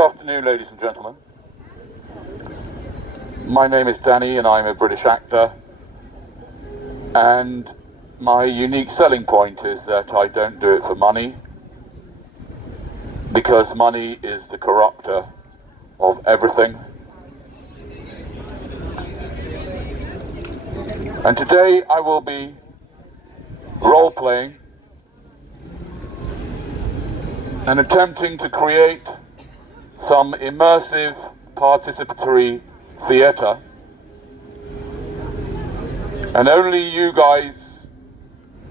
Good afternoon, ladies and gentlemen. My name is Danny and I'm a British actor, and my unique selling point is that I don't do it for money, because money is the corrupter of everything. And today I will be role-playing and attempting to create some immersive participatory theatre, and only you guys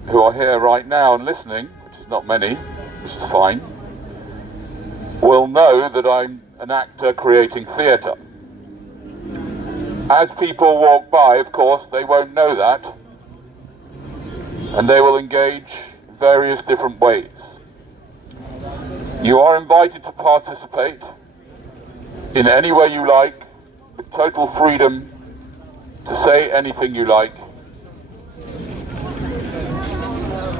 who are here right now and listening, which is not many, which is fine, will know that I'm an actor creating theatre. As people walk by, of course, they won't know that, and they will engage in various different ways. You are invited to participate in any way you like, with total freedom to say anything you like.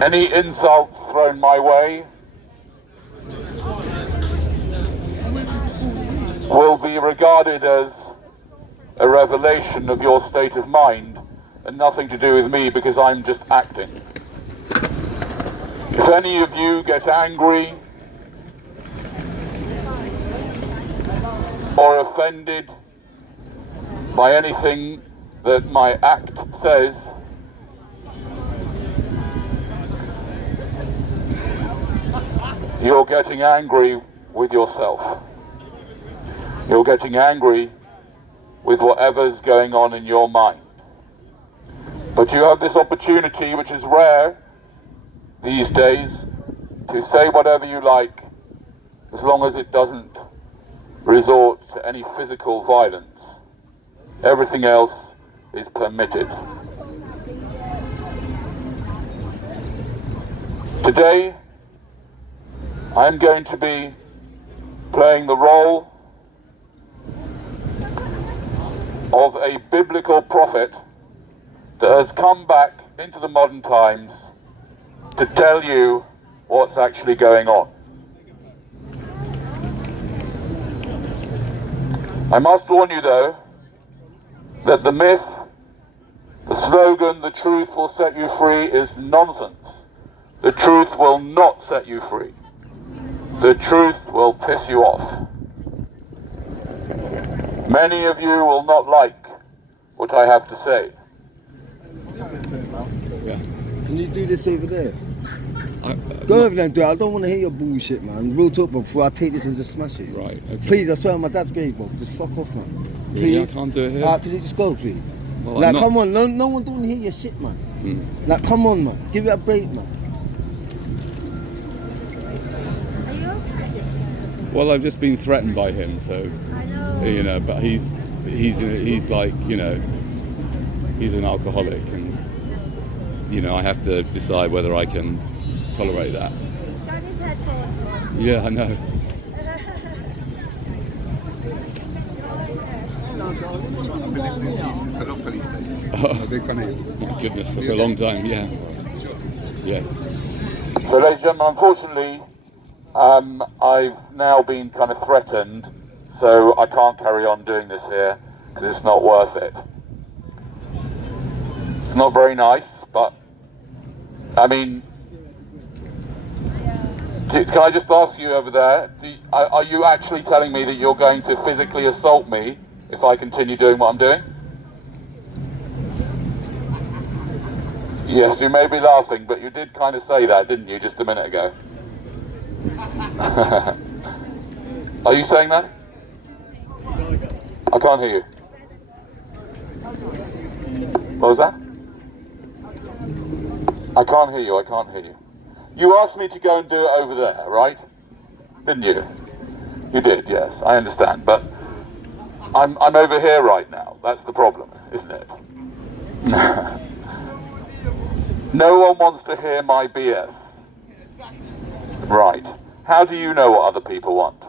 Any insults thrown my way will be regarded as a revelation of your state of mind and nothing to do with me, because I'm just acting. If any of you get angry or offended by anything that my act says, you're getting angry with yourself. You're getting angry with whatever's going on in your mind. But you have this opportunity, which is rare these days, to say whatever you like, as long as it doesn't resort to any physical violence. Everything else is permitted. Today, I'm going to be playing the role of a biblical prophet that has come back into the modern times to tell you what's actually going on. I must warn you, though, that the myth, the slogan, "the truth will set you free," is nonsense. The truth will not set you free. The truth will piss you off. Many of you will not like what I have to say. Yeah. Can you do this over there? Go over there and do it. I don't want to hear your bullshit, man. Real talk, bro, before I take this and just smash it. Right, okay. Please, I swear on my dad's grave, bro. Just fuck off, man. Please. Yeah, I can't do it here. Can you just go, please? Well, like, come on. No one don't want to hear your shit, man. Like, come on, man. Give it a break, man. Are you okay? Well, I've just been threatened by him, so I know. you know. But he's like, you know, he's an alcoholic, and you know, I have to decide whether I can tolerate that. Got his headphones. Yeah, I know. I've been listening to you since the long police days. Oh. I'm a big fan of yours. My goodness, that's a long time. Yeah, yeah. So, ladies and gentlemen, unfortunately, I've now been kind of threatened, so I can't carry on doing this here, because it's not worth it. It's not very nice, but, I mean, can I just ask you over there, are you actually telling me that you're going to physically assault me if I continue doing what I'm doing? Yes, you may be laughing, but you did kind of say that, didn't you, just a minute ago? Are you saying that? I can't hear you. What was that? I can't hear you, I can't hear you. You asked me to go and do it over there, right? Didn't you? You did, yes, I understand, but I'm over here right now. That's the problem, isn't it? No one wants to hear my BS. Right. How do you know what other people want?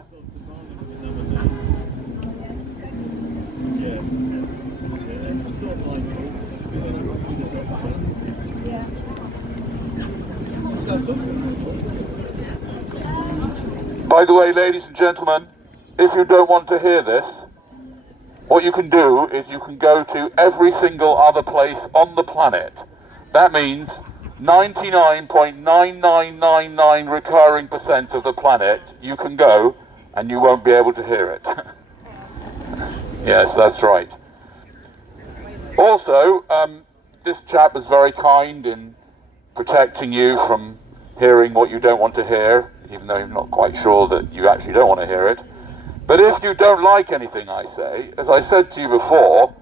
By the way, ladies and gentlemen, if you don't want to hear this, what you can do is you can go to every single other place on the planet. That means 99.9999 recurring percent of the planet you can go and you won't be able to hear it. Yes, that's right. Also, this chap was very kind in protecting you from hearing what you don't want to hear, even though I'm not quite sure that you actually don't want to hear it. But if you don't like anything I say, as I said to you before,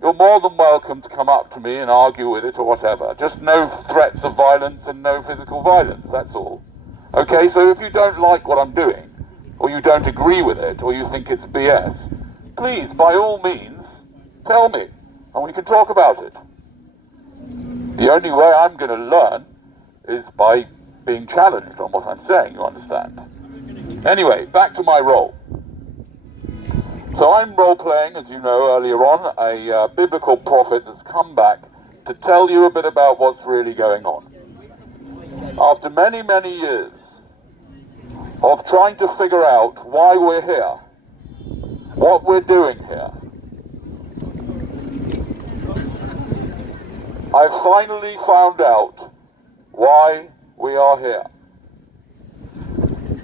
you're more than welcome to come up to me and argue with it or whatever. Just no threats of violence and no physical violence, that's all. Okay, so if you don't like what I'm doing, or you don't agree with it, or you think it's BS, please, by all means, tell me, and we can talk about it. The only way I'm going to learn is by being challenged on what I'm saying, you understand? Anyway, back to my role. So I'm role-playing, as you know earlier on, a biblical prophet that's come back to tell you a bit about what's really going on. After many, many years of trying to figure out why we're here, what we're doing here, I've finally found out why we are here.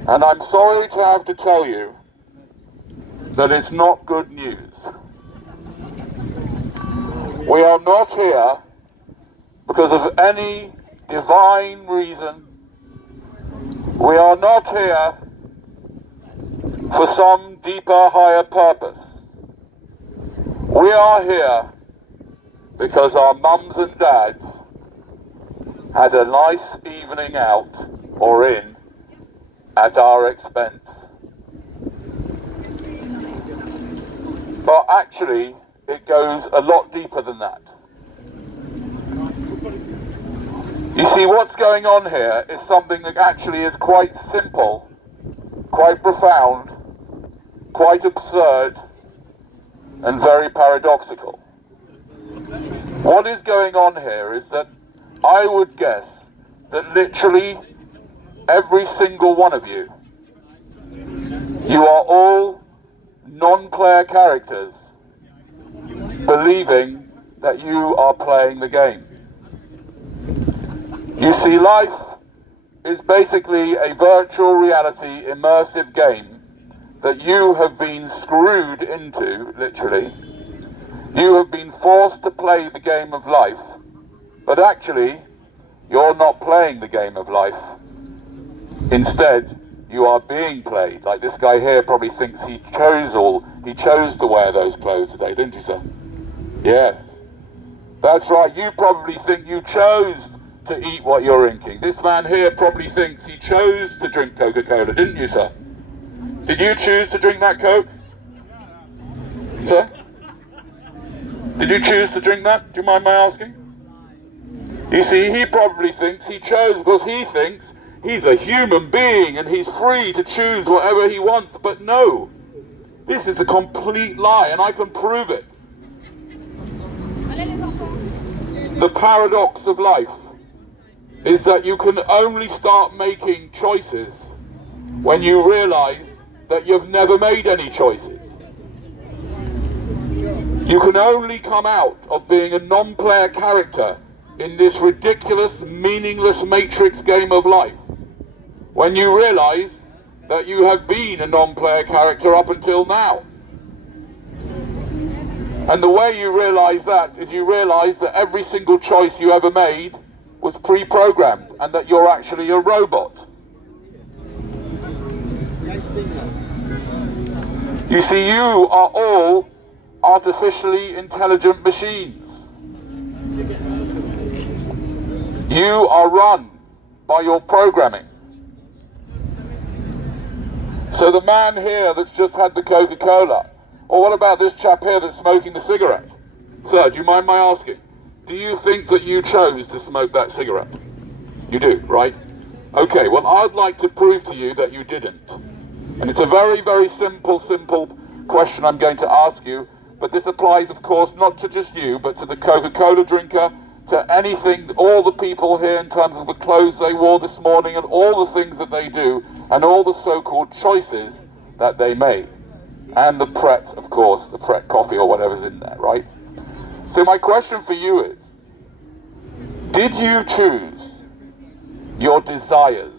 And I'm sorry to have to tell you that it's not good news. We are not here because of any divine reason. We are not here for some deeper, higher purpose. We are here because our mums and dads had a nice evening out or in at our expense. But actually, it goes a lot deeper than that. You see, what's going on here is something that actually is quite simple, quite profound, quite absurd, and very paradoxical. What is going on here is that I would guess that literally every single one of you are all non-player characters believing that you are playing the game. You see, life is basically a virtual reality immersive game that you have been screwed into, literally. You have been forced to play the game of life, but actually you're not playing the game of life. Instead, you are being played. Like this guy here probably thinks he chose to wear those clothes today, didn't you, sir? Yes. That's right, you probably think you chose to eat what you're drinking. This man here probably thinks he chose to drink Coca-Cola, didn't you, sir? Did you choose to drink that Coke? Sir? Did you choose to drink that? Do you mind my asking? You see, he probably thinks he chose because he thinks he's a human being and he's free to choose whatever he wants. But no, this is a complete lie, and I can prove it. The paradox of life is that you can only start making choices when you realize that you've never made any choices. You can only come out of being a non-player character in this ridiculous, meaningless matrix game of life when you realize that you have been a non-player character up until now. And the way you realize that is you realize that every single choice you ever made was pre-programmed and that you're actually a robot. You see, you are all artificially intelligent machines. You are run by your programming. So the man here that's just had the Coca-Cola, or what about this chap here that's smoking the cigarette? Sir, do you mind my asking? Do you think that you chose to smoke that cigarette? You do, right? Okay, well, I'd like to prove to you that you didn't. And it's a very, very simple question I'm going to ask you, but this applies, of course, not to just you, but to the Coca-Cola drinker, to anything, all the people here in terms of the clothes they wore this morning and all the things that they do and all the so-called choices that they made. and the Pret, of course, the Pret coffee or whatever's in there, right? So my question for you is, did you choose your desires?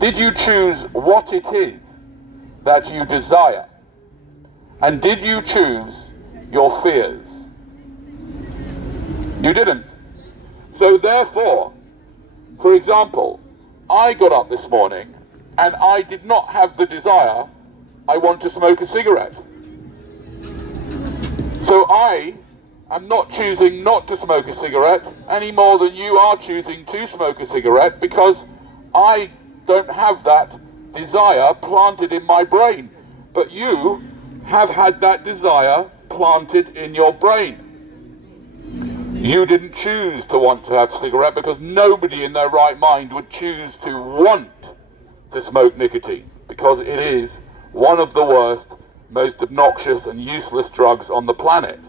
Did you choose what it is that you desire? And did you choose your fears? You didn't. So therefore, for example, I got up this morning and I did not have the desire, I want to smoke a cigarette. So I am not choosing not to smoke a cigarette any more than you are choosing to smoke a cigarette, because I don't have that desire planted in my brain. But you have had that desire planted in your brain. You didn't choose to want to have a cigarette, because nobody in their right mind would choose to want to smoke nicotine, because it is one of the worst, most obnoxious and useless drugs on the planet.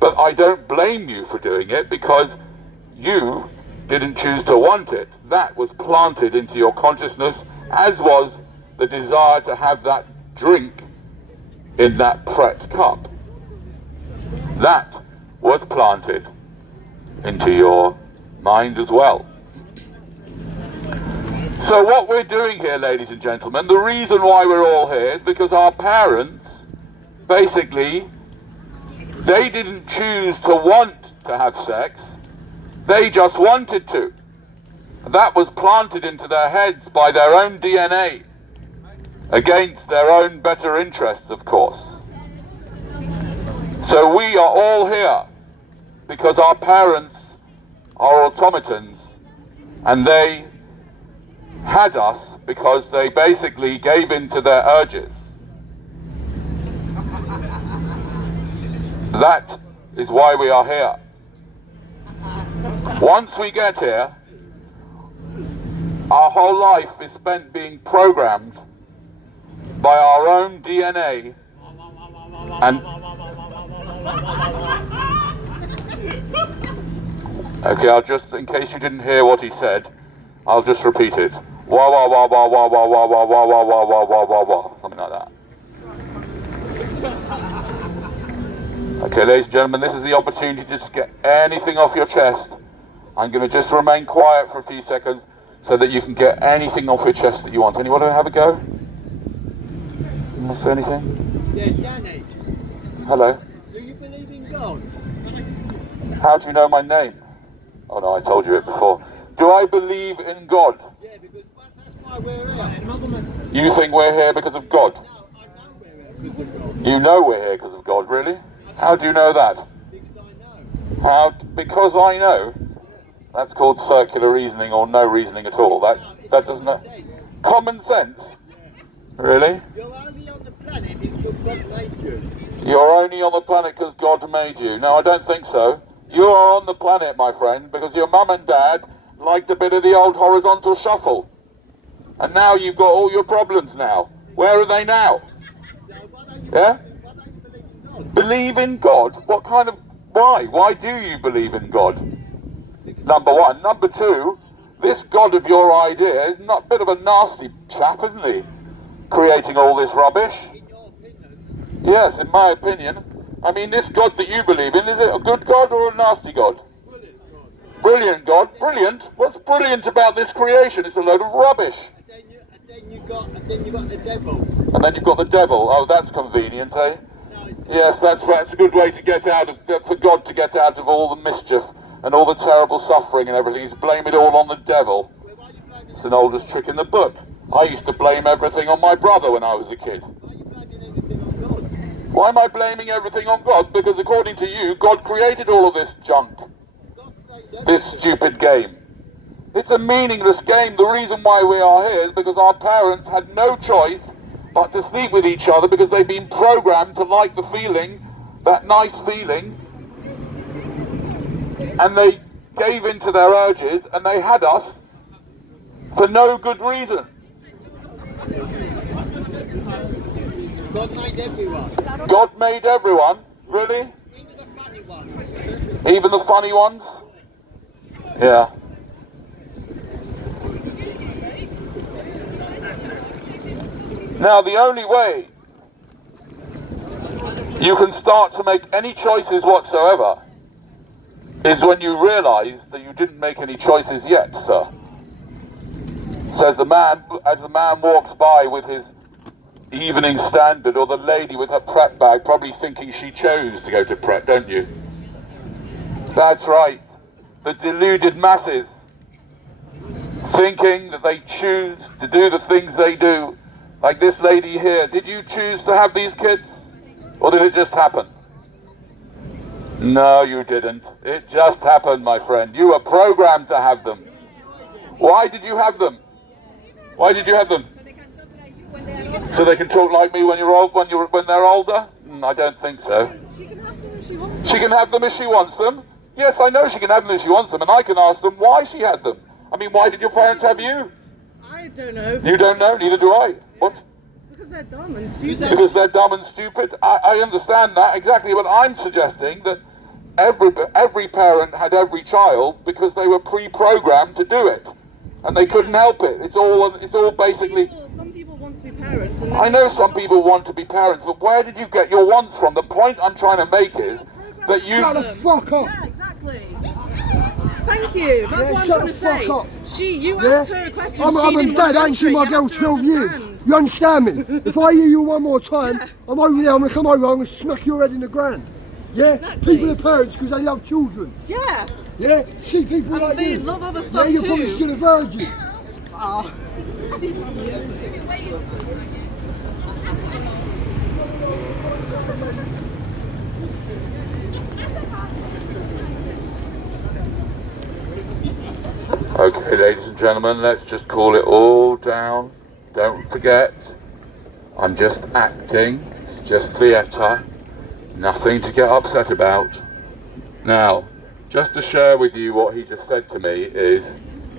But I don't blame you for doing it, because you didn't choose to want it. That was planted into your consciousness, as was the desire to have that drink in that Pret cup. That was planted into your mind as well. So what we're doing here, ladies and gentlemen, the reason why we're all here is because our parents, basically, they didn't choose to want to have sex, they just wanted to. That was planted into their heads by their own DNA, against their own better interests, of course. So we are all here because our parents are automatons, and they had us because they basically gave in to their urges. That is why we are here. Once we get here, our whole life is spent being programmed by our own DNA and... Okay, I'll just, in case you didn't hear what he said, I'll just repeat it. Wah wah wah wah wah wah wah wah wah wah wah wah wah wah wah, something like that. Okay, ladies and gentlemen, this is the opportunity to just get anything off your chest. I'm going to just remain quiet for a few seconds so that you can get anything off your chest that you want. Anyone want to have a go? You want to say anything? Yeah, Danny. Hello. Do you believe in God? How do you know my name? Oh no, I told you it before. Do I believe in God? Yeah, because that's why we're here. You think we're here because of God? No, I know we're here because of God. You know we're here because of God, really? How do you know that? Because I know. Because I know? That's called circular reasoning, or no reasoning at all. That doesn't... Common sense? Really? You're only on the planet because God made you. You're only on the planet because God made you. No, I don't think so. You are on the planet, my friend, because your mum and dad liked a bit of the old horizontal shuffle. And now you've got all your problems now. Where are they now? So why don't you, Yeah? why don't you believe in God? Believe in God? What kind of... Why? Why do you believe in God? Number one. Number two, this God of your idea is not a bit of a nasty chap, isn't he? Creating all this rubbish. In your opinion, Yes, in my opinion. I mean, this God that you believe in, is it a good God or a nasty God? Brilliant God. Brilliant? What's brilliant about this creation? It's a load of rubbish. and then you got the devil. And then you've got the devil. Oh, that's convenient, eh? No, it's Yes, that's a good way to get out of, for God to get out of all the mischief and all the terrible suffering and everything. He's blame it all on the devil. why are you blaming? It's an oldest trick in the book. I used to blame everything on my brother when I was a kid. Why are you blaming everything on God? Why am I blaming everything on God? Because according to you, God created all of this junk. God made This everything. stupid game. It's a meaningless game. The reason why we are here is because our parents had no choice but to sleep with each other, because they've been programmed to like the feeling, that nice feeling, and they gave in to their urges, and they had us for no good reason. God made everyone. God made everyone, really? Even the funny ones. Even the funny ones? Yeah. Now the only way you can start to make any choices whatsoever is when you realise that you didn't make any choices yet, sir. Says the man, as the man walks by with his Evening Standard, or the lady with her prep bag, probably thinking she chose to go to prep, don't you? That's right. The deluded masses, thinking that they choose to do the things they do. Like this lady here. Did you choose to have these kids? Or did it just happen? No, you didn't. It just happened, my friend. You were programmed to have them. Why did you have them? Why did you have them? So they can talk like me when you're old, when they're older? I don't think so. She can have them if she wants them. She can have them if she wants them. Yes, I know she can have them if she wants them, and I can ask them why she had them. I mean, why did your parents have you? I don't know. You don't know? Neither do I. What? Because they're dumb and stupid. Because they're dumb and stupid? I understand that exactly, but I'm suggesting that every parent had every child because they were pre-programmed to do it, and they couldn't help it. It's all basically. Some people want to be parents. And I know some people want to be parents, but where did you get your wants from? The point I'm trying to make is that you. Shut the fuck up! Yeah, exactly. Thank you. That's Yeah, what I'm shut trying the to say. fuck up. You Yeah? asked her a question. I'm she a didn't dad, want I to ain't seen answer my it. girl You have to 12 years. understand. You understand me? If I hear you one more time, I'm over there, I'm gonna come over, I'm gonna smack your head in the ground. Yeah? Exactly. People are parents because they love children. Yeah. Yeah? See people And like they you. love other Yeah, stuff you're too. probably still a virgin. Oh. Okay, ladies and gentlemen, let's just call it all down. Don't forget, I'm just acting. It's just theatre. Nothing to get upset about. Now, just to share with you what he just said to me is,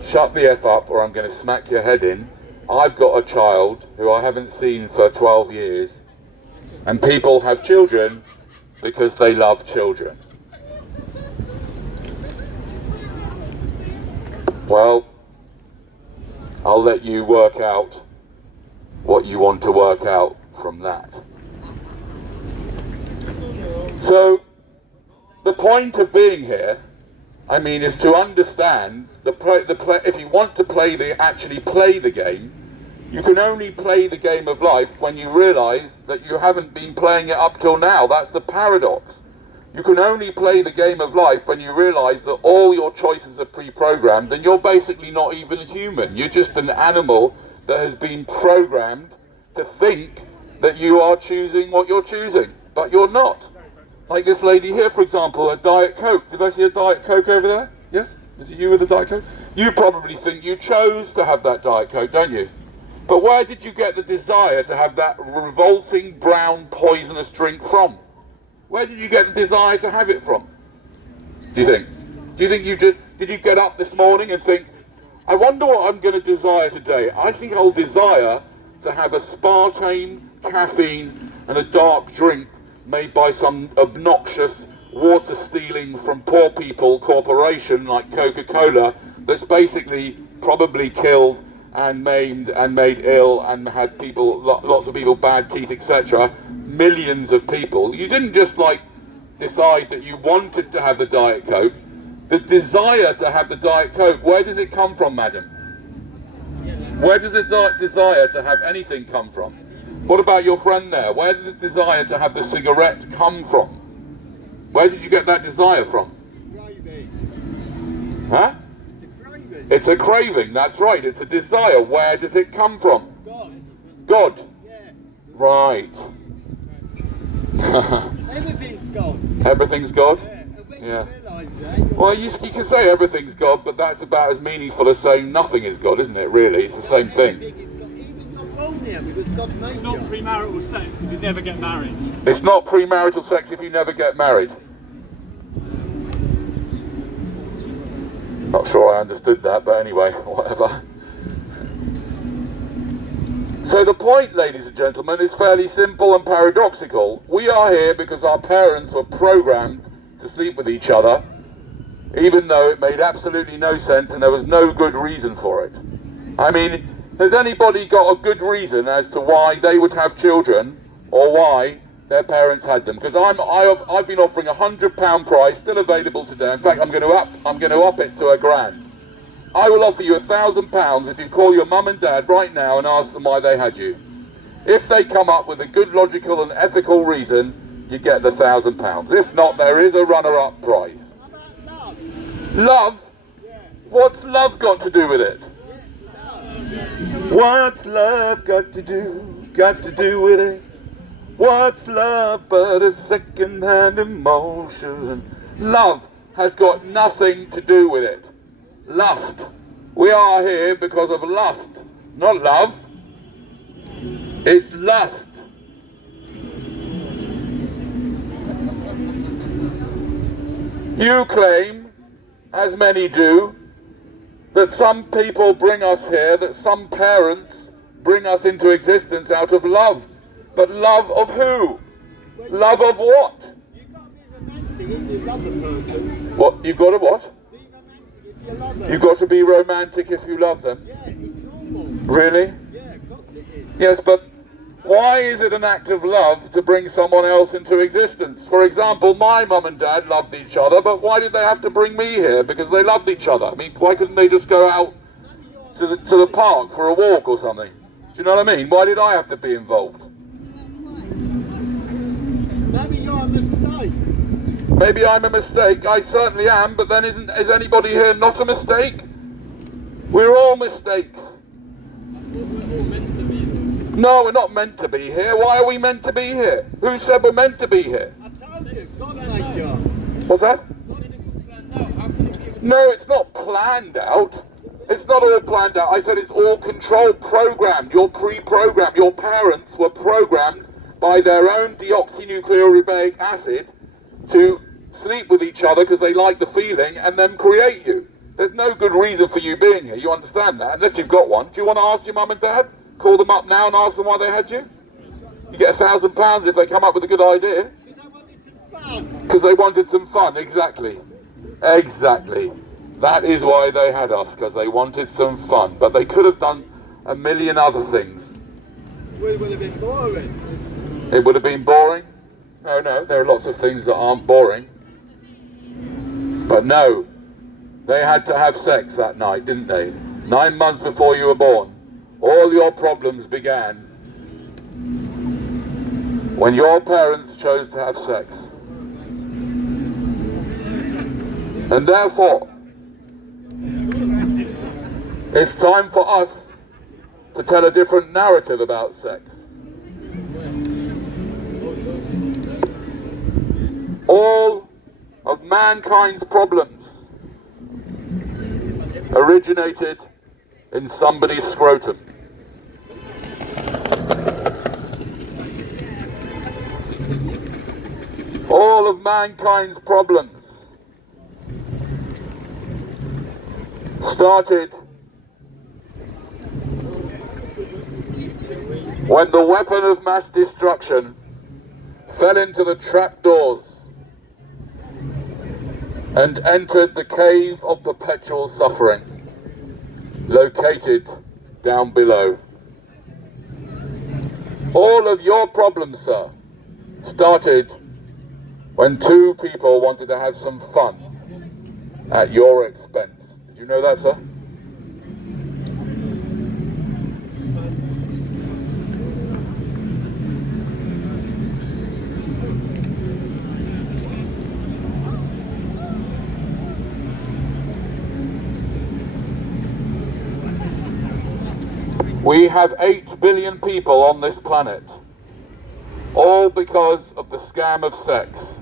shut the F up or I'm going to smack your head in. I've got a child who I haven't seen for 12 years, and people have children because they love children. Well, I'll let you work out what you want to work out from that. So, the point of being here, I mean, is to understand if you want to actually play the game, you can only play the game of life when you realise that you haven't been playing it up till now. That's the paradox. You can only play the game of life when you realise that all your choices are pre-programmed, and you're basically not even human. You're just an animal that has been programmed to think that you are choosing what you're choosing, but you're not. Like this lady here, for example, a Diet Coke. Did I see a Diet Coke over there? Yes? Is it you with a Diet Coke? You probably think you chose to have that Diet Coke, don't you? But where did you get the desire to have that revolting brown poisonous drink from? Where did you get the desire to have it from? Do you think? Do you think did you get up this morning and think, I wonder what I'm going to desire today? I think I'll desire to have aspartame, caffeine and a dark drink made by some obnoxious water stealing from poor people corporation like Coca-Cola that's basically probably killed and maimed and made ill and had people, lots of people, bad teeth, etc. Millions of people. You didn't just like decide that you wanted to have the Diet Coke. The desire to have the Diet Coke, where does it come from, madam? Where does the desire to have anything come from? What about your friend there? Where did the desire to have the cigarette come from? Where did you get that desire from? Huh? It's a craving, that's right. It's a desire. Where does it come from? God. Yeah. Right. Everything's God. Everything's God? Yeah. And when Yeah. you realise that, Well, you can say everything's God, but that's about as meaningful as saying nothing is God, isn't it, really? It's the same thing. everything is God. Even your wrong now because God made It's not you. premarital sex if you never get married. It's not premarital sex if you never get married. Not sure I understood that, but anyway, whatever. So the point, ladies and gentlemen, is fairly simple and paradoxical. We are here because our parents were programmed to sleep with each other, even though it made absolutely no sense and there was no good reason for it. I mean, has anybody got a good reason as to why they would have children, or why their parents had them. Because I've been offering £100 price, still available today. In fact, I'm going to up it to £1,000. I will offer you £1,000 if you call your mum and dad right now and ask them why they had you. If they come up with a good, logical and ethical reason, you get the £1,000. If not, there is a runner-up prize. Love? What's love got to do with it? What's love got to do with it? What's love but a second-hand emotion? Love has got nothing to do with it. Lust. We are here because of lust, not love. It's lust. You claim, as many do, that some people bring us here, that some parents bring us into existence out of love. But love of who? Love of what? You've got to be romantic if you love a person. What? You've got to what? Be romantic if you love them. You've got to be romantic if you love them. Yeah, it's normal. Really? Yeah, of course it is. Yes, but why is it an act of love to bring someone else into existence? For example, my mum and dad loved each other, but why did they have to bring me here? Because they loved each other. I mean, why couldn't they just go out to the park for a walk or something? Do you know what I mean? Why did I have to be involved? Maybe you're a mistake. Maybe I'm a mistake. I certainly am, but then is anybody here not a mistake? We're all mistakes. No, we're not meant to be here. Why are we meant to be here? Who said we're meant to be here? I told you, God made you. What's that? No, it's not planned out. It's not all planned out. I said it's all controlled, programmed. You're pre-programmed. Your parents were programmed by their own deoxynucleorubic acid to sleep with each other because they like the feeling and then create you. There's no good reason for you being here. You understand that? Unless you've got one. Do you want to ask your mum and dad? Call them up now and ask them why they had you? You get £1,000 if they come up with a good idea. Because they wanted some fun, exactly. Exactly. That is why they had us, because they wanted some fun. But they could have done a million other things. We would have been boring. It would have been boring? No, there are lots of things that aren't boring. But no, they had to have sex that night, didn't they? 9 months before you were born. All your problems began when your parents chose to have sex. And therefore, it's time for us to tell a different narrative about sex. All of mankind's problems originated in somebody's scrotum. All of mankind's problems started when the weapon of mass destruction fell into the trapdoors and entered the cave of perpetual suffering, located down below. All of your problems, sir, started when two people wanted to have some fun at your expense. Did you know that, sir? We have 8 billion people on this planet, all because of the scam of sex.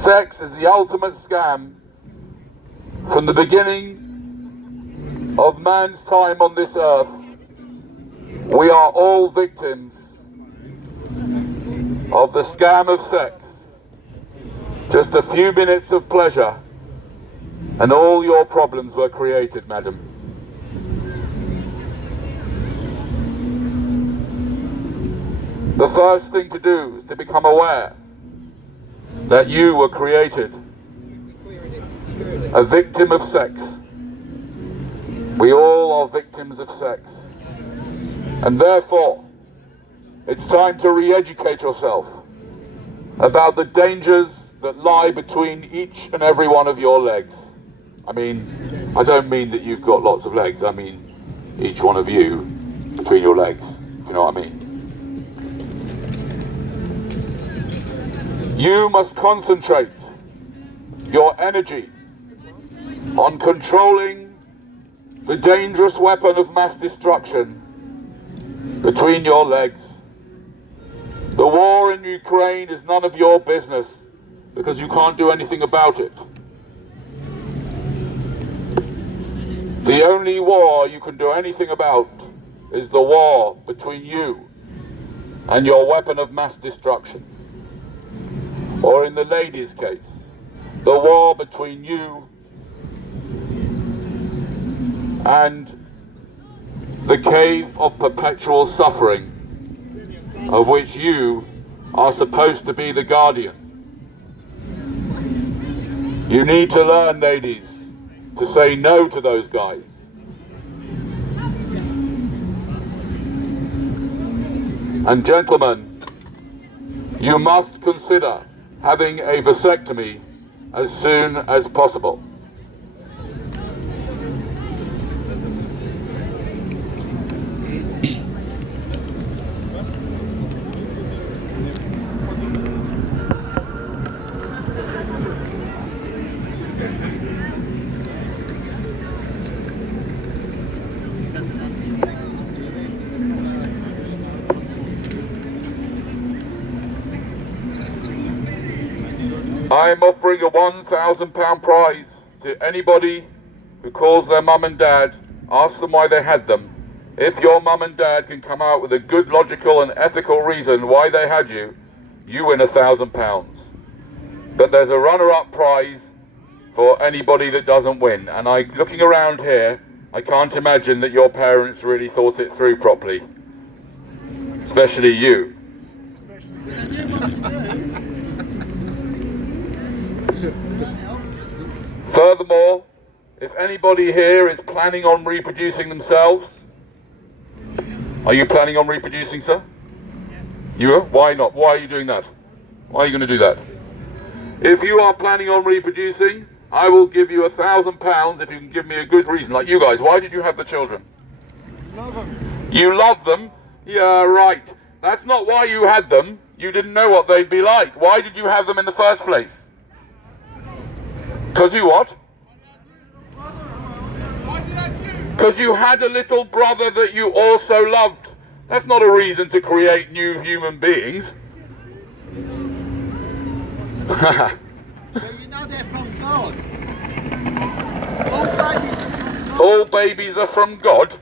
Sex is the ultimate scam. From the beginning of man's time on this earth, we are all victims of the scam of sex. Just a few minutes of pleasure, and all your problems were created, madam. The first thing to do is to become aware that you were created a victim of sex. We all are victims of sex. And therefore, It's time to re-educate yourself about the dangers that lie between each and every one of your legs. I mean, I don't mean that you've got lots of legs, I mean each one of you between your legs, if you know what I mean. You must concentrate your energy on controlling the dangerous weapon of mass destruction between your legs. The war in Ukraine is none of your business because you can't do anything about it. The only war you can do anything about is the war between you and your weapon of mass destruction. Or in the lady's case, the war between you and the cave of perpetual suffering of which you are supposed to be the guardian. You need to learn, ladies, to say no to those guys. And gentlemen, you must consider having a vasectomy as soon as possible. I am offering a £1,000 prize to anybody who calls their mum and dad, asks them why they had them. If your mum and dad can come out with a good, logical and ethical reason why they had you, you win £1,000. But there's a runner-up prize for anybody that doesn't win. And looking around here, I can't imagine that your parents really thought it through properly. Especially you. Furthermore, if anybody here is planning on reproducing themselves, are you planning on reproducing, sir? You are? Why not? Why are you doing that? Why are you going to do that? If you are planning on reproducing, I will give you £1,000 if you can give me a good reason. Like you guys, why did you have the children? Love them. You love them? Yeah, right. That's not why you had them. You didn't know what they'd be like. Why did you have them in the first place? Because you what? Because you had a little brother that you also loved. That's not a reason to create new human beings. But you know they're from God. All babies are from God?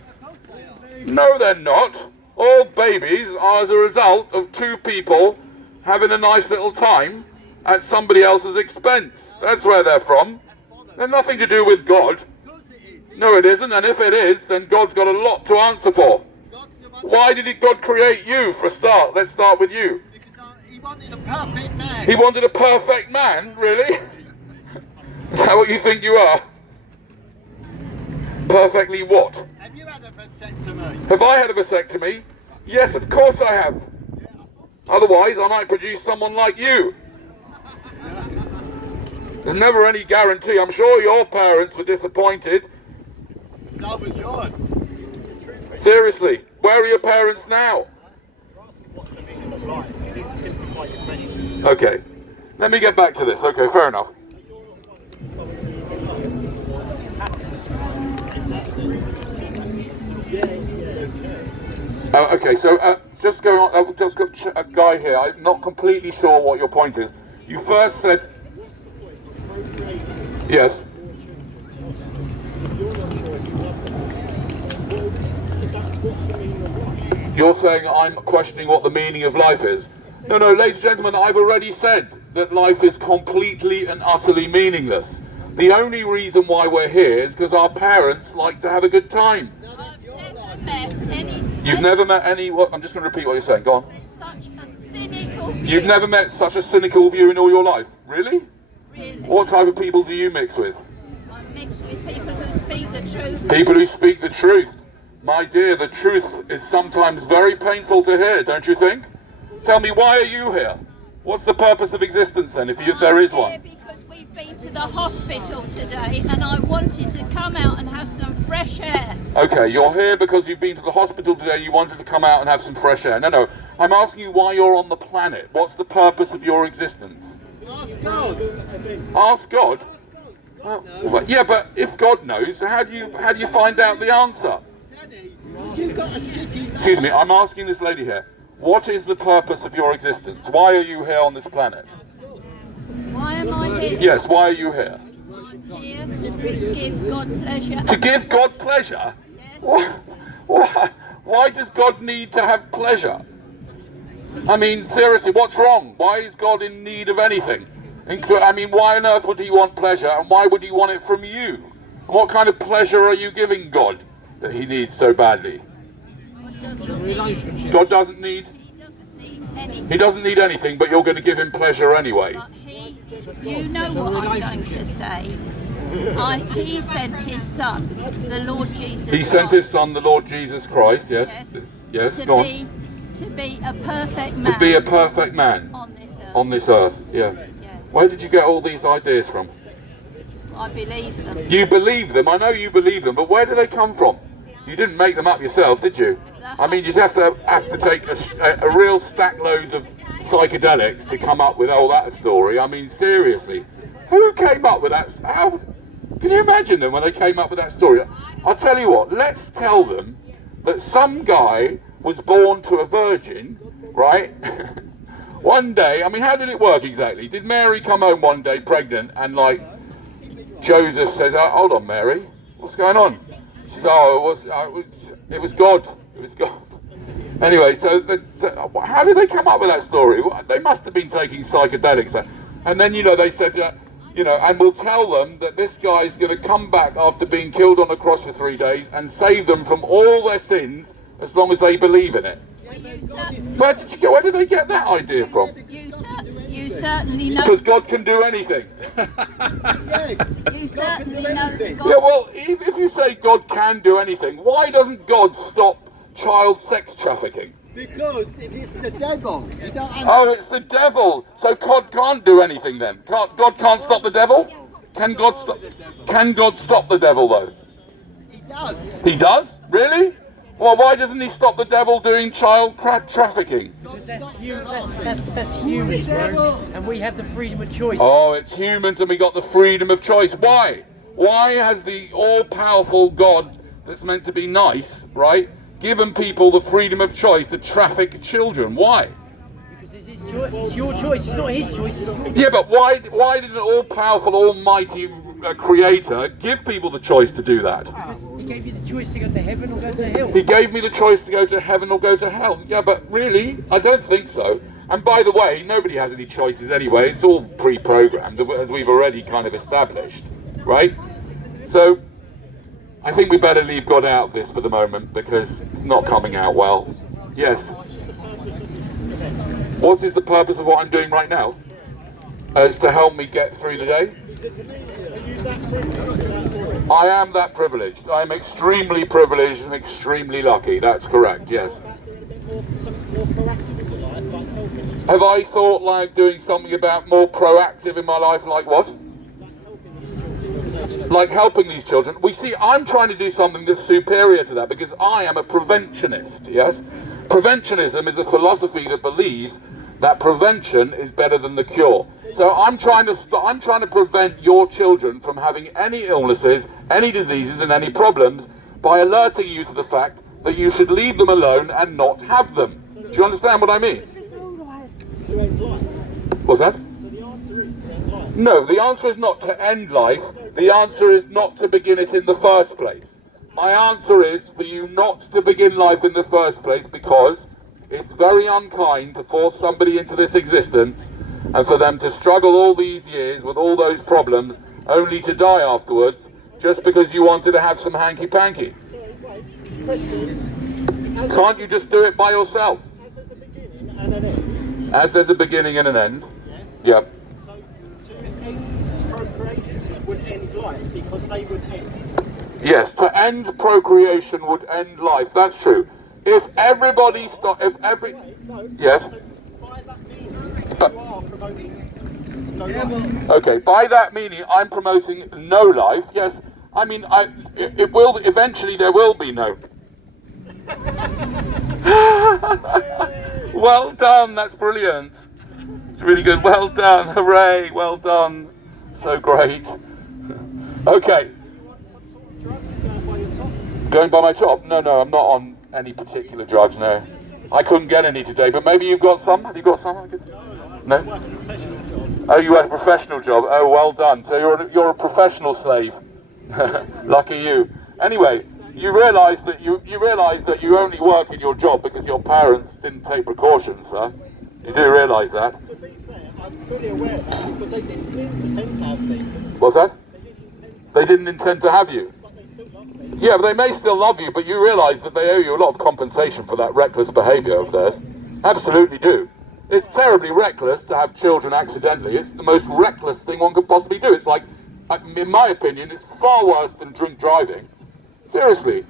No, they're not. All babies are as a result of two people having a nice little time at somebody else's expense. That's where they're from. They're nothing to do with God. No, it isn't, and if it is, then God's got a lot to answer for. Why did God create you, for a start? Let's start with you. Because he wanted a perfect man. He wanted a perfect man? Really? Is that what you think you are? Perfectly what? Have you had a vasectomy? Have I had a vasectomy? Yes, of course I have. Otherwise, I might produce someone like you. There's never any guarantee. I'm sure your parents were disappointed. That was yours. Seriously, where are your parents now? Okay, let me get back to this. Okay, fair enough. Okay, so just going on, I've just got a guy here. I'm not completely sure what your point is. You first said... Yes. You're saying I'm questioning what the meaning of life is. No, ladies and gentlemen, I've already said that life is completely and utterly meaningless. The only reason why we're here is because our parents like to have a good time. You've never met any... What? I'm just going to repeat what you're saying. Go on. Such a cynical view. You've never met such a cynical view in all your life? Really? Really. What type of people do you mix with? I mix with people who speak the truth. People who speak the truth. My dear, the truth is sometimes very painful to hear, don't you think? Tell me, why are you here? What's the purpose of existence then, if there is one? I'm here because we've been to the hospital today and I wanted to come out and have some fresh air. Okay, you're here because you've been to the hospital today, you wanted to come out and have some fresh air. No, I'm asking you why you're on the planet. What's the purpose of your existence? Ask God. Ask God? Well, yeah, but if God knows, how do you find out the answer? Daddy, you've got a shitty... Excuse me, I'm asking this lady here. What is the purpose of your existence? Why are you here on this planet? Why am I here? Yes, why are you here? I'm here to give God pleasure. To give God pleasure? Yes. Why does God need to have pleasure? I mean, seriously, what's wrong? Why is God in need of anything? I mean, why on earth would he want pleasure, and why would he want it from you? And what kind of pleasure are you giving God that he needs so badly? God doesn't need... He doesn't need anything, but you're going to give him pleasure anyway. But you know what I'm going to say. He sent his son, the Lord Jesus Christ. He sent his son, the Lord Jesus Christ, yes. Yes, go on. To be a perfect man. To be a perfect man on this earth, yeah. Where did you get all these ideas from? I believe them. You believe them, I know you believe them, but where do they come from? You didn't make them up yourself, did you? I mean, you just have to take a real stack load of psychedelics to come up with all that story. I mean, seriously, who came up with that? How can you imagine them when they came up with that story? I'll tell you what. Let's tell them that some guy was born to a virgin, right? One day. I mean, how did it work exactly? Did Mary come home one day pregnant and like Joseph says, oh, "Hold on, Mary, what's going on?" She says, "Oh, it was God. It was God." Anyway, so how did they come up with that story? They must have been taking psychedelics. And then, they said, and we'll tell them that this guy's going to come back after being killed on the cross for 3 days and save them from all their sins as long as they believe in it. Where did they get that idea from? You certainly know. Because God can do anything. You certainly know that God... Yeah, well, if you say God can do anything, why doesn't God stop child sex trafficking? Because it's the devil. Oh, it's the devil. So God can't do anything then? God can't stop the devil? Can God stop the devil though? He does. He does? Really? Well, why doesn't he stop the devil doing child trafficking? Because that's humans, bro. And we have the freedom of choice. Oh, it's humans and we got the freedom of choice. Why? Why has the all-powerful God that's meant to be nice, right, given people the freedom of choice to traffic children? Why? Because it's his choice. It's your choice. It's not his choice. It's yours. Yeah, but why did an all-powerful, almighty creator give people the choice to do that? Because he gave you the choice to go to heaven or go to hell. He gave me the choice to go to heaven or go to hell. Yeah, but really? I don't think so. And by the way, nobody has any choices anyway. It's all pre-programmed, as we've already kind of established, right? So I think we better leave God out of this for the moment because it's not coming out well. Yes. What is the purpose of what I'm doing right now? As to help me get through the day? I am that privileged. I am extremely privileged and extremely lucky. That's correct, yes. Have I thought like doing something about more proactive in my life, like what? Like helping these children. We see, I'm trying to do something that's superior to that because I am a preventionist, yes? Preventionism is a philosophy that believes that prevention is better than the cure. So I'm trying to prevent your children from having any illnesses, any diseases and any problems by alerting you to the fact that you should leave them alone and not have them. Do you understand what I mean? What's that? No, the answer is not to end life. The answer is not to begin it in the first place. My answer is for you not to begin life in the first place because it's very unkind to force somebody into this existence and for them to struggle all these years with all those problems only to die afterwards just because you wanted to have some hanky-panky. Can't you just do it by yourself? As there's a beginning and an end. Yep. So to end procreation would end life because they would end. Yes, to end procreation would end life. That's true. If everybody yes. But, okay, by that meaning, I'm promoting no life. Yes, I mean, it will eventually. There will be no. Well done. That's brilliant. It's really good. Well done. Hooray. Well done. So great. Okay. Going by my top? No, I'm not on any particular drugs, no. I couldn't get any today, but maybe you've got some? Have you got some? No? Oh, you had a professional job. Oh, well done. So you're a professional slave. Lucky you. Anyway, you realise that you only work in your job because your parents didn't take precautions, sir. You do realise that? To be fair, I'm fully aware of that because they didn't intend to have me. What's that? They didn't intend to have you. Yeah, but they may still love you, but you realise that they owe you a lot of compensation for that reckless behaviour of theirs. Absolutely do. It's terribly reckless to have children accidentally. It's the most reckless thing one could possibly do. It's like, in my opinion, it's far worse than drink driving. Seriously.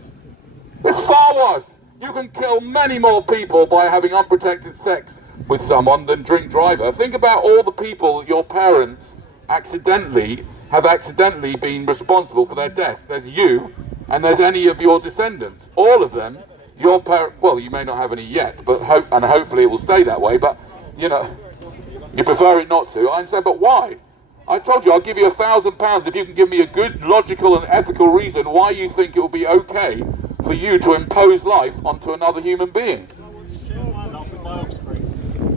It's far worse. You can kill many more people by having unprotected sex with someone than drink driver. Think about all the people your parents have accidentally been responsible for their death. There's you, and there's any of your descendants. All of them, well, you may not have any yet, but hopefully it will stay that way, but, you know, you prefer it not to. I understand, but why? I told you I'll give you £1,000 if you can give me a good, logical and ethical reason why you think it will be okay for you to impose life onto another human being.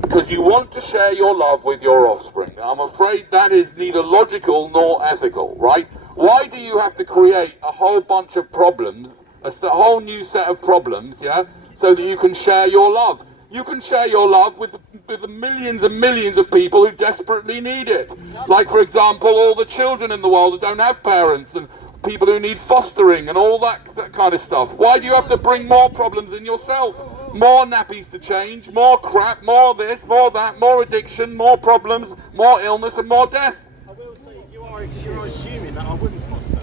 Because you want to share your love with your offspring. I'm afraid that is neither logical nor ethical, right? Why do you have to create a whole bunch of problems, a whole new set of problems, yeah, so that you can share your love? You can share your love with the millions and millions of people who desperately need it. Like, for example, all the children in the world who don't have parents, and people who need fostering and all that kind of stuff. Why do you have to bring more problems in yourself? More nappies to change, more crap, more this, more that, more addiction, more problems, more illness and more death. I will say, you're assuming that I wouldn't foster.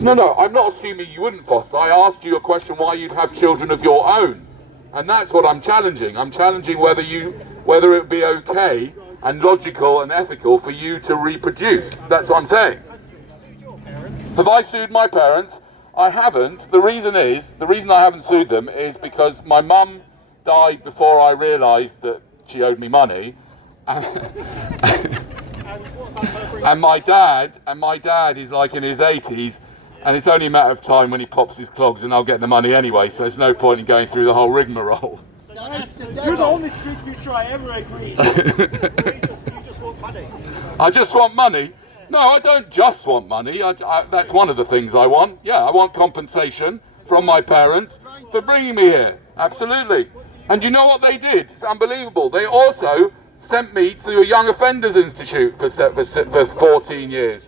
No, I'm not assuming you wouldn't foster. I asked you a question why you'd have children of your own. And that's what I'm challenging. I'm challenging whether it would be okay and logical and ethical for you to reproduce. That's what I'm saying. Have I sued my parents? I haven't. The reason I haven't sued them is because my mum died before I realised that she owed me money. And my dad is like in his 80s, and it's only a matter of time when he pops his clogs and I'll get the money anyway, so there's no point in going through the whole rigmarole. You're the only street future I ever agreed. You just want money. I just want money? No, I don't just want money. That's one of the things I want. Yeah, I want compensation from my parents for bringing me here. Absolutely. And you know what they did? It's unbelievable. They also sent me to a young offenders institute for 14 years.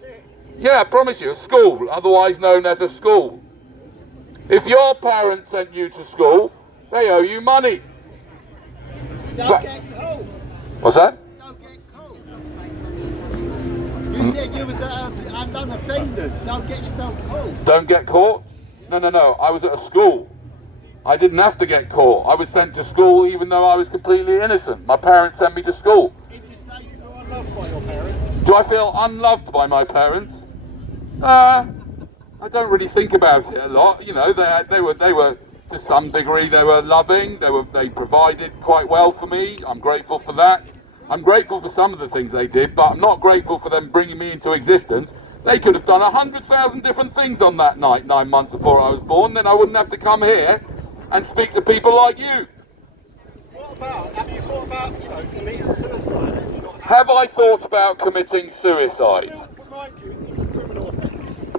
Yeah, I promise you, a school, otherwise known as a school. If your parents sent you to school, they owe you money. Don't get cold. What's that? Don't get cold. You said you was an offender. Don't get yourself caught. Don't get caught? No. I was at a school. I didn't have to get caught. I was sent to school even though I was completely innocent. My parents sent me to school. Did you say you feel unloved by your parents? Do I feel unloved by my parents? I don't really think about it a lot. You know, they were to some degree they were loving. They provided quite well for me. I'm grateful for that. I'm grateful for some of the things they did, but I'm not grateful for them bringing me into existence. They could have done 100,000 different things on that night 9 months before I was born. Then I wouldn't have to come here and speak to people like you. Have you thought about, committing suicide? Have I thought about committing suicide? Remind you,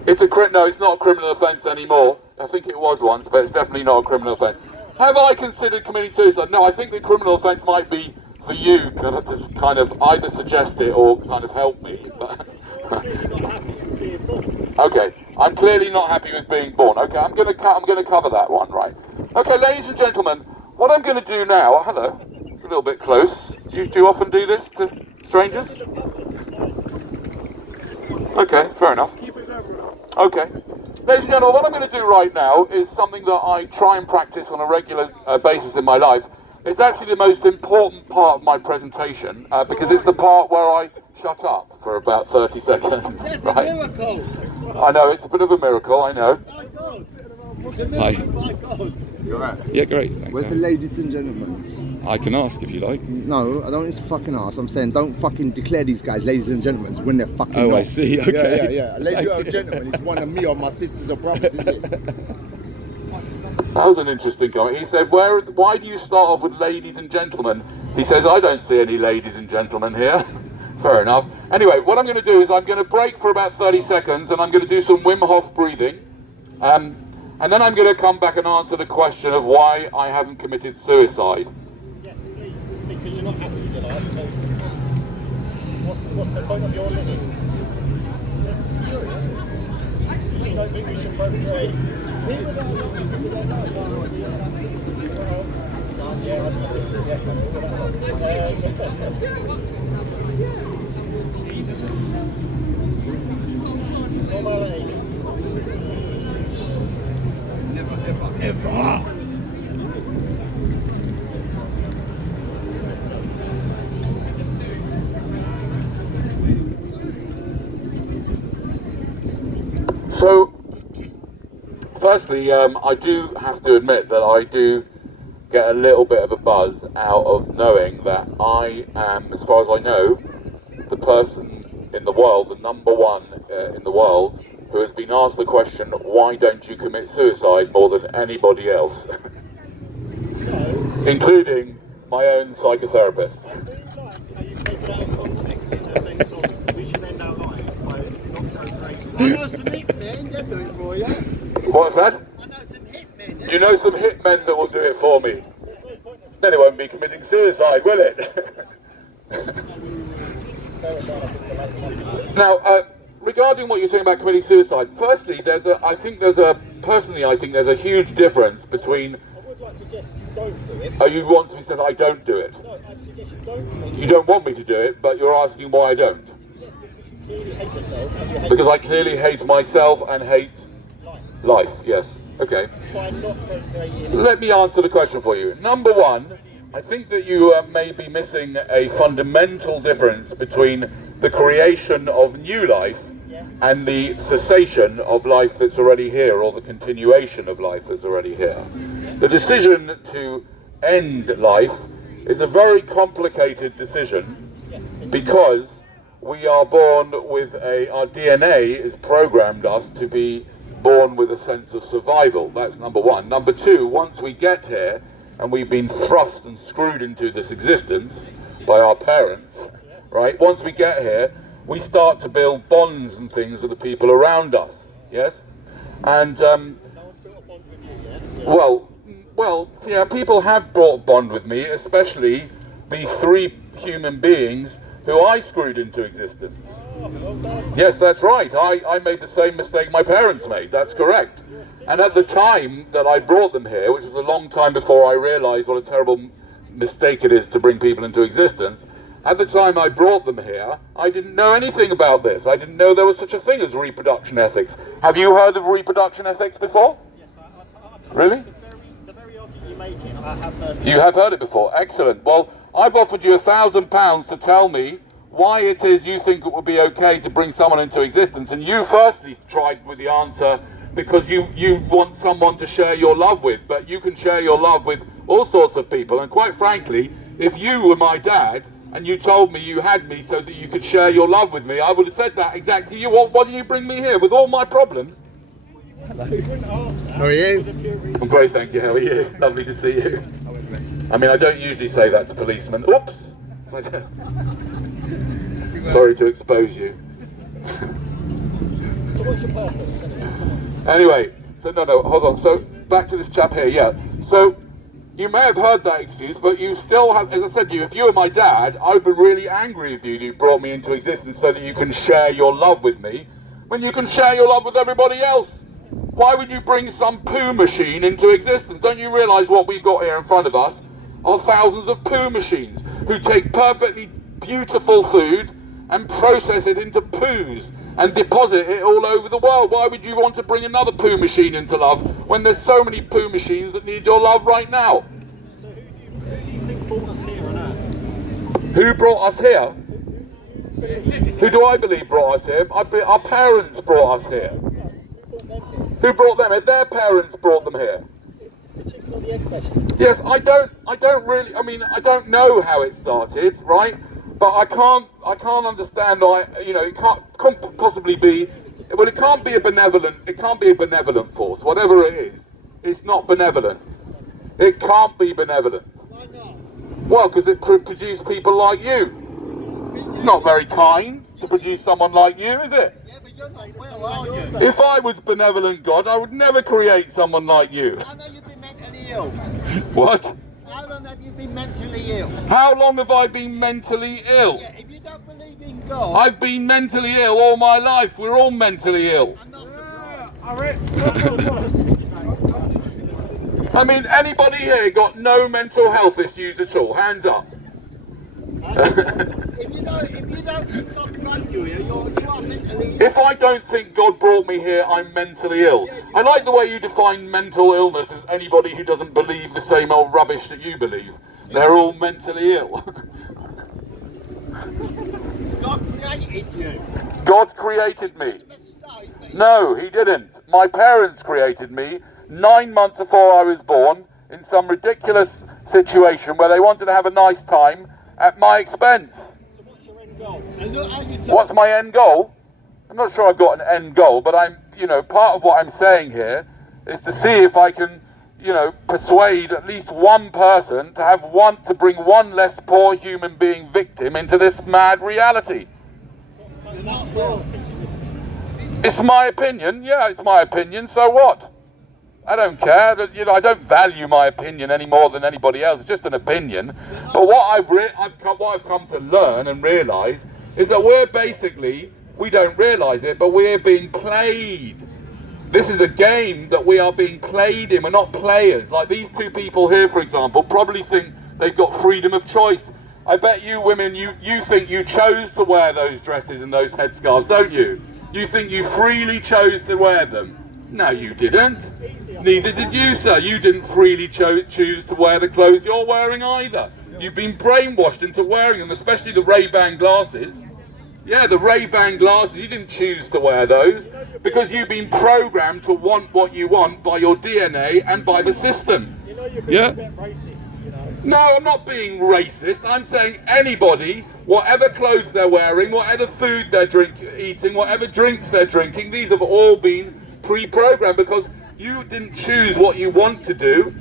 it's a criminal offence. No, it's not a criminal offence anymore. I think it was once, but it's definitely not a criminal offence. Have I considered committing suicide? No, I think the criminal offence might be for you to kind of either suggest it or kind of help me. Okay, I'm clearly not happy with being born. Okay, I'm going to cover that one, right? Okay, ladies and gentlemen, what I'm going to do now. Hello, it's a little bit close. Do you often do this to strangers? Okay, fair enough. Okay. Ladies and gentlemen, what I'm going to do right now is something that I try and practice on a regular basis in my life. It's actually the most important part of my presentation because it's the part where I shut up for about 30 seconds. That's Right? a miracle. I know, it's a bit of a miracle, I know. My God. Hi. My God. You're right. Yeah, great. Thanks. Where's the ladies and gentlemen? I can ask if you like. No, I don't need to fucking ask. I'm saying don't fucking declare these guys ladies and gentlemen when they're fucking Oh, not. I see. Okay. Yeah. A lady or a gentleman is one of me or my sisters or brothers, is it? That was an interesting comment. He said, why do you start off with ladies and gentlemen? He says, I don't see any ladies and gentlemen here. Fair enough. Anyway, what I'm going to do is I'm going to break for about 30 seconds and I'm going to do some Wim Hof breathing. And then I'm going to come back and answer the question of why I haven't committed suicide. Yes, please, because you're not happy with your life, so what's the point of your living? You don't think we should procreate? So, firstly, I do have to admit that I do get a little bit of a buzz out of knowing that I am, as far as I know, the person in the world, the number one in the world, who has been asked the question, why don't you commit suicide, more than anybody else, including my own psychotherapist. I do like how you take it out of context in the sense of we should end our lives by not procreating. I know some hitmen, they'll do it for you. What's that? I know some hitmen. You know some hitmen that will do it for me. Then it won't be committing suicide, will it? Now, regarding what you're saying about committing suicide, firstly, I think there's a huge difference between. I would like to suggest you don't do it. Oh, you want to be said I don't do it. No, I'd suggest you don't commit You don't want me to do it, but you're asking why I don't. Yes, because you clearly hate yourself and you hate Because I clearly hate myself and hate life. Yes. Okay. by not procreating. Let me answer the question for you. Number one, I think that you may be missing a fundamental difference between the creation of new life and the cessation of life that's already here, or the continuation of life that's already here. The decision to end life is a very complicated decision because we are born with our DNA is programmed us to be born with a sense of survival. That's number one. Number two, once we get here and we've been thrust and screwed into this existence by our parents, right? Once we get here, we start to build bonds and things with the people around us, yes? And, well, yeah, people have brought a bond with me, especially the three human beings who I screwed into existence. Yes, that's right. I made the same mistake my parents made. That's correct. And at the time that I brought them here, which was a long time before I realized what a terrible mistake it is to bring people into existence, at the time I brought them here, I didn't know anything about this. I didn't know there was such a thing as reproduction ethics. Have you heard of reproduction ethics before? Yes, Really? the very argument you're making, I have heard. You have heard it before. Excellent. Well, I've offered you £1,000 to tell me why it is you think it would be okay to bring someone into existence. And you firstly tried with the answer because you want someone to share your love with, but you can share your love with all sorts of people. And quite frankly, if you were my dad and you told me you had me so that you could share your love with me, I would have said that exactly to you. Why do you bring me here with all my problems? How are you? I'm great, thank you. How are you? Lovely to see you. I mean, I don't usually say that to policemen. Oops! Sorry to expose you. So what's your purpose? Anyway, so no, hold on. So back to this chap here, yeah. So you may have heard that excuse, but you still have, as I said to you, if you were my dad, I would be really angry with you that you brought me into existence so that you can share your love with me, when you can share your love with everybody else. Why would you bring some poo machine into existence? Don't you realise what we've got here in front of us are thousands of poo machines who take perfectly beautiful food and process it into poos. and deposit it all over the world. Why would you want to bring another poo machine into love when there's so many poo machines that need your love right now? So who do you think brought us here on Earth? Who brought us here? Who do I believe brought us here? Our parents brought us here. Who brought them here? Their parents brought them here. Particularly the egg question. Yes, I don't really, I mean, I don't know how it started, right? But I can't understand why, you know, it can't possibly be, well, it can't be a benevolent force, whatever it is. It's not benevolent. It can't be benevolent. Why not? Well, because it could produce people like you. It's not very kind to produce someone like you, is it? Yeah, but you're not well, are you? If I was benevolent God, I would never create someone like you. How long have you been mentally ill? What? How long have you been mentally ill? How long have I been mentally ill? Yeah, if you don't believe in God, I've been mentally ill all my life. We're all mentally ill. I'm not surprised. I mean, anybody here got no mental health issues at all? Hands up. If you don't think God brought you here, you are mentally ill. If I don't think God brought me here, I'm mentally ill. I like the way you define mental illness as anybody who doesn't believe the same old rubbish that you believe. They're all mentally ill. God created you. God created me. No, he didn't. My parents created me 9 months before I was born in some ridiculous situation where they wanted to have a nice time at my expense. So what's your end goal? And look how you What's my end goal? I'm not sure I've got an end goal, but part of what I'm saying here is to see if I can, persuade at least one person to bring one less poor human being victim into this mad reality. You're not wrong. It's my opinion. Yeah, it's my opinion. So what? I don't care. I don't value my opinion any more than anybody else. It's just an opinion. But what I've come to learn and realise is that we don't realise it, but we're being played. This is a game that we are being played in. We're not players. Like these two people here, for example, probably think they've got freedom of choice. I bet you women, you think you chose to wear those dresses and those headscarves, don't you? You think you freely chose to wear them. No, you didn't. Neither did you, sir. You didn't freely choose to wear the clothes you're wearing either. You've been brainwashed into wearing them, especially the Ray-Ban glasses. Yeah, the Ray-Ban glasses, you didn't choose to wear those because you've been programmed to want what you want by your DNA and by the system. You know you're being a bit racist, you know. No, I'm not being racist. I'm saying anybody, whatever clothes they're wearing, whatever food they're eating, whatever drinks they're drinking, these have all been pre-programmed because you didn't choose what you want to do.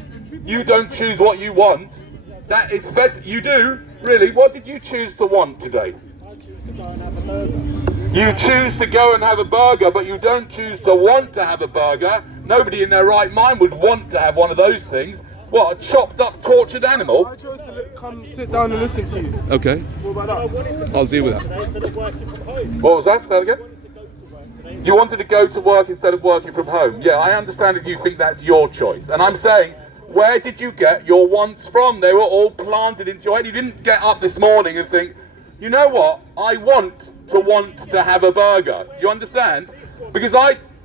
You don't choose what you want. That is fed. You do? Really? What did you choose to want today? I choose to go and have a burger. You choose to go and have a burger, but you don't choose to want to have a burger. Nobody in their right mind would want to have one of those things. What, a chopped up, tortured animal? I chose to come sit down and listen to you. Okay, What about that? I'll deal with that. Today instead of working from home. What was that? Say that again? I wanted to go to work today. You wanted to go to work instead of working from home. Yeah, I understand that you think that's your choice. And I'm saying, where did you get your wants from? They were all planted into your head. You didn't get up this morning and think, you know what? I want to have a burger. Do you understand? Because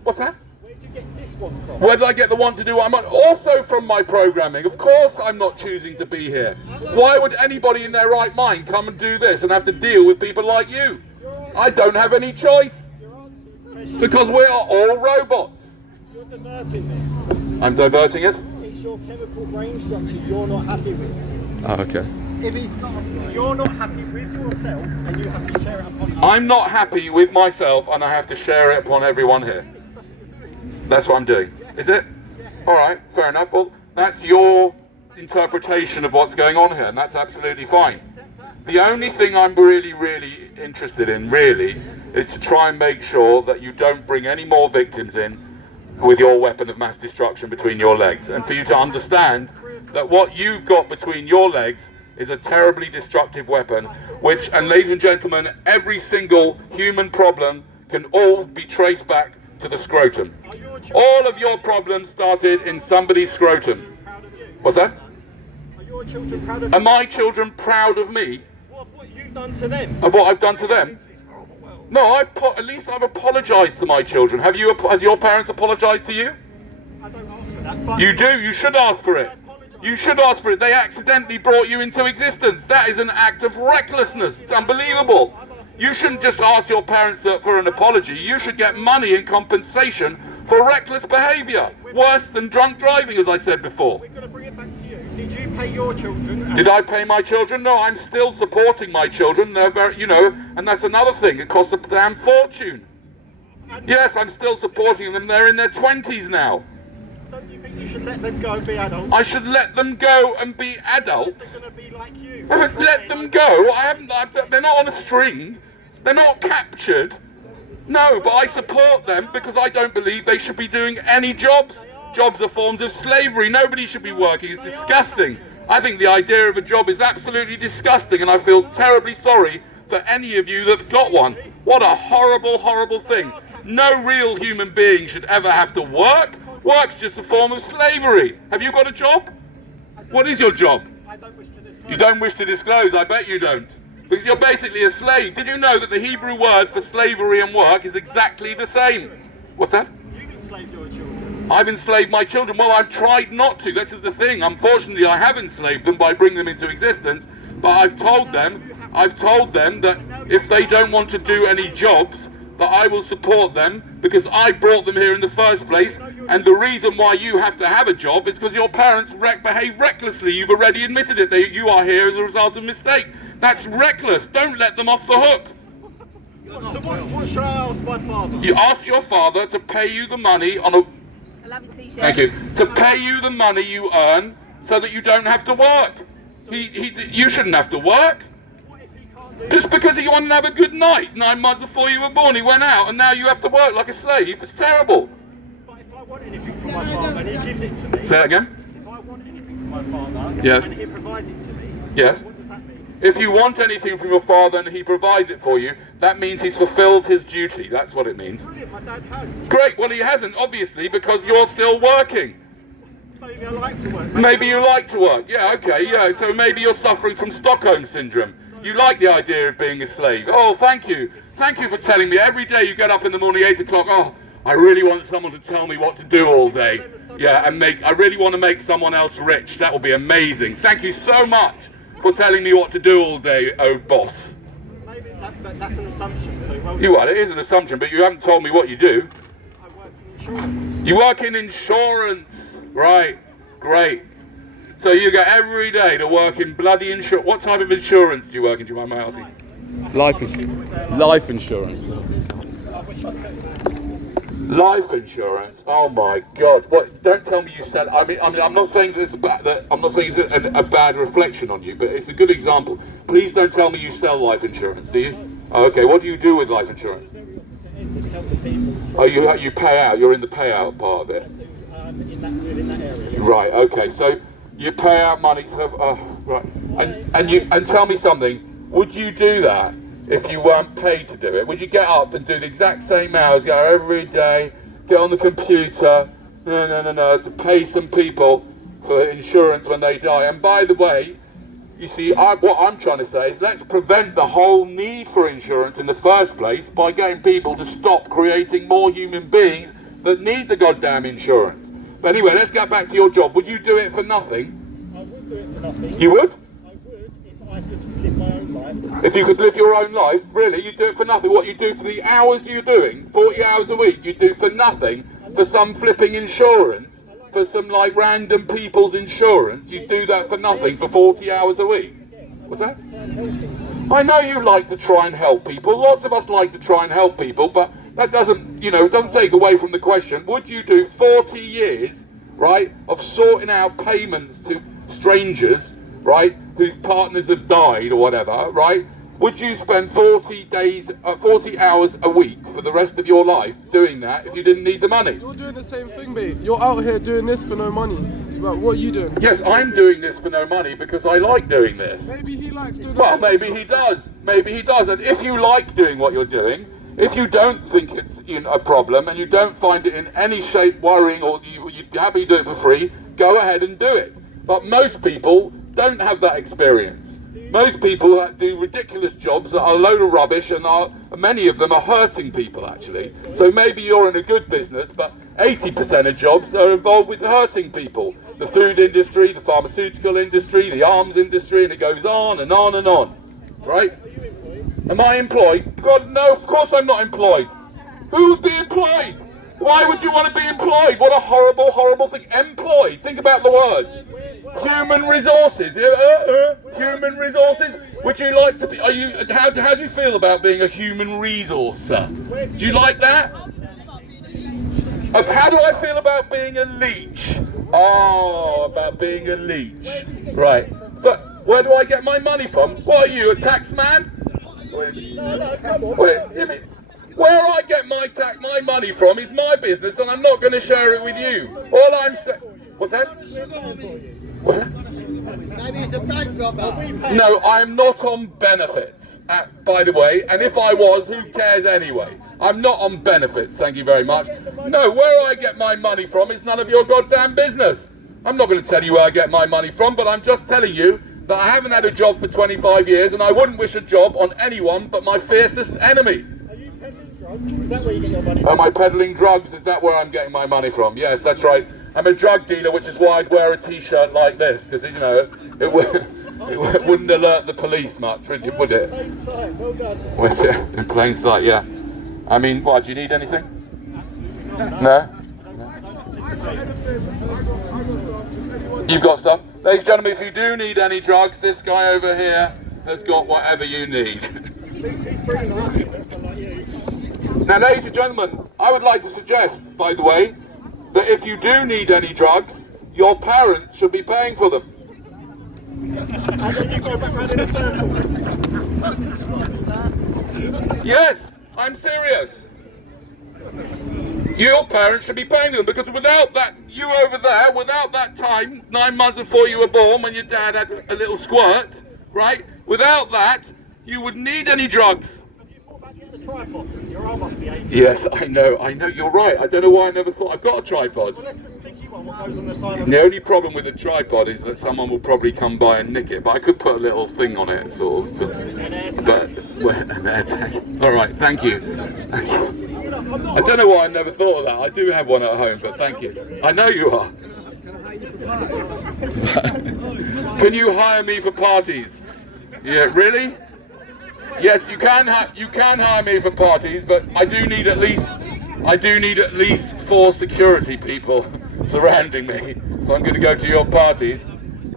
what's that? Where did you get this one from? Where did I get the want to do what I'm on? Also from my programming. Of course I'm not choosing to be here. Why would anybody in their right mind come and do this and have to deal with people like you? I don't have any choice. Because we are all robots. You're diverting it. I'm diverting it. It's your chemical brain structure you're not happy with. Oh, okay. If you're not happy with yourself and you have to share it upon others. I'm not happy with myself and I have to share it upon everyone here. That's what I'm doing. Is it? Alright, fair enough. Well, that's your interpretation of what's going on here, and that's absolutely fine. The only thing I'm really, really interested in, really, is to try and make sure that you don't bring any more victims in with your weapon of mass destruction between your legs, and for you to understand that what you've got between your legs is a terribly destructive weapon, which, and ladies and gentlemen, every single human problem can all be traced back to the scrotum. All of your problems started in somebody's scrotum. What's that? Are your children proud of you? Are my children proud of me? What have what you've done to them? Of what I've done to them? It's a horrible world. No, at least I've apologised to my children. Has your parents apologised to you? I don't ask for that, but... You do, you should ask for it. You should ask for it. They accidentally brought you into existence. That is an act of recklessness. It's unbelievable. You shouldn't just ask your parents for an apology. You should get money in compensation for reckless behaviour. Worse than drunk driving, as I said before. We're going to bring it back to you. Did you pay your children? Did I pay my children? No, I'm still supporting my children. They're very, and that's another thing. It costs a damn fortune. Yes, I'm still supporting them. They're in their 20s now. Don't you think you should let them go and be adults? I should let them go and be adults. They're going to be like you. I haven't let them go. They're not on a string. They're not captured. No, but I support them because I don't believe they should be doing any jobs. Jobs are forms of slavery. Nobody should be working. It's disgusting. I think the idea of a job is absolutely disgusting, and I feel terribly sorry for any of you that's got one. What a horrible, horrible thing. No real human being should ever have to work. Work's just a form of slavery. Have you got a job? What is your job? I don't wish to disclose. You don't wish to disclose, I bet you don't. Because you're basically a slave. Did you know that the Hebrew word for slavery and work is exactly the same? What's that? You've enslaved your children. I've enslaved my children. Well, I've tried not to. This is the thing. Unfortunately, I have enslaved them by bringing them into existence. But I've told them that if they don't want to do any jobs, that I will support them because I brought them here in the first place. And the reason why you have to have a job is because your parents behave recklessly. You've already admitted it. You are here as a result of mistake. That's reckless. Don't let them off the hook. So what should I ask my father? You ask your father to pay you the money on a... I love your t-shirt. Thank you. To pay you the money you earn so that you don't have to work. You shouldn't have to work. Just because he wanted to have a good night 9 months before you were born, he went out and now you have to work like a slave. It's terrible. But if I want anything from my father and he gives it to me... Say that again? If I want anything from my father Yes. and he provides it to me... Yes. What does that mean? If you want anything from your father and he provides it for you, that means he's fulfilled his duty. That's what it means. Brilliant, my dad has. Great. Well, he hasn't, obviously, because you're still working. Maybe I like to work. Maybe you like to work. Yeah, okay, yeah. So maybe you're suffering from Stockholm Syndrome. You like the idea of being a slave. Oh, thank you. Thank you for telling me. Every day you get up in the morning, 8 o'clock, oh, I really want someone to tell me what to do all day. Yeah, I really want to make someone else rich. That will be amazing. Thank you so much for telling me what to do all day, oh boss. Maybe that's an assumption. So Well, it is an assumption, but you haven't told me what you do. I work in insurance. You work in insurance. Right, great. So you go every day to work in bloody insurance. What type of insurance do you work in, do you mind my asking? Life insurance. I wish I could. Life insurance. Oh my God! What? Don't tell me you sell. I mean, I'm not saying that it's I'm not saying it's a bad reflection on you, but it's a good example. Please don't tell me you sell life insurance, do you? Oh, okay. What do you do with life insurance? Oh, you pay out. You're in the payout part of it. In that area. Right. Okay. So you pay out money. So, right. And tell me something. Would you do that if you weren't paid to do it? Would you get up and do the exact same hours, go every day, get on the computer, to pay some people for insurance when they die? And by the way, you see, what I'm trying to say is let's prevent the whole need for insurance in the first place by getting people to stop creating more human beings that need the goddamn insurance. But anyway, let's get back to your job. Would you do it for nothing? I would do it for nothing. You would? I would if I could live my own life. If you could live your own life, really, you'd do it for nothing. What you do for the hours you're doing, 40 hours a week, you do for nothing, for some flipping insurance, for some like random people's insurance, you do that for nothing for 40 hours a week. What's that? I know you like to try and help people. Lots of us like to try and help people, but that doesn't, it doesn't take away from the question. Would you do 40 years, right, of sorting out payments to strangers, right, whose partners have died or whatever, right? Would you spend 40 hours a week for the rest of your life doing that if you didn't need the money? You're doing the same thing, mate. You're out here doing this for no money. Like, what are you doing? Yes, I'm doing this for no money because I like doing this. Maybe he likes doing it. Well, maybe he does. Maybe he does. And if you like doing what you're doing, if you don't think it's a problem and you don't find it in any shape worrying or you'd be happy to do it for free, go ahead and do it. But most people don't have that experience. Most people do ridiculous jobs that are a load of rubbish, and many of them are hurting people actually. So maybe you're in a good business, but 80% of jobs are involved with hurting people. The food industry, the pharmaceutical industry, the arms industry, and it goes on and on and on. Right? Am I employed? God, no, of course I'm not employed. Who would be employed? Why would you want to be employed? What a horrible, horrible thing. Employed. Think about the word. Human resources. Human resources. Would you like to be? Are you? How do you feel about being a human resource? Do you like that? How do I feel about being a leech? Oh, about being a leech. Right. But where do I get my money from? What are you, a tax man? Wait, where I get my money from is my business, and I'm not going to share it with you. All I'm saying. What's that? What's that? Maybe he's a bank robber. No, I'm not on benefits, by the way, and if I was, who cares anyway? I'm not on benefits, thank you very much. No, where I get my money from is none of your goddamn business. I'm not going to tell you where I get my money from, but I'm just telling you that I haven't had a job for 25 years, and I wouldn't wish a job on anyone but my fiercest enemy. Are you peddling drugs? Is that where you get your money from? Am I peddling drugs? Is that where I'm getting my money from? Yes, that's right. I'm a drug dealer, which is why I'd wear a t-shirt like this, because, you know, it wouldn't alert the police much, would it? In plain sight, well done. In plain sight, yeah. I mean, what, do you need anything? No? You've got stuff? Ladies and gentlemen, if you do need any drugs, this guy over here has got whatever you need. Now, ladies and gentlemen, I would like to suggest, by the way, that if you do need any drugs, your parents should be paying for them. And then you go back round in a circle. Yes, I'm serious. Your parents should be paying them, because without that, you over there, without that time, 9 months before you were born, when your dad had a little squirt, right? Without that, you wouldn't need any drugs. The tripod. Your arm must be aching. Yes, I know, you're right. I don't know why I never thought I've got a tripod. Well, that's the sticky one. What goes on the side of The only problem with a tripod is that someone will probably come by and nick it, but I could put a little thing on it, sort of. An air tag. All right, thank you. I don't know why I never thought of that. I do have one at home, but thank you. I know you are. Can you hire me for parties? Yeah, really? Yes, you can hire me for parties, but I do need at least 4 security people surrounding me. So I'm going to go to your parties.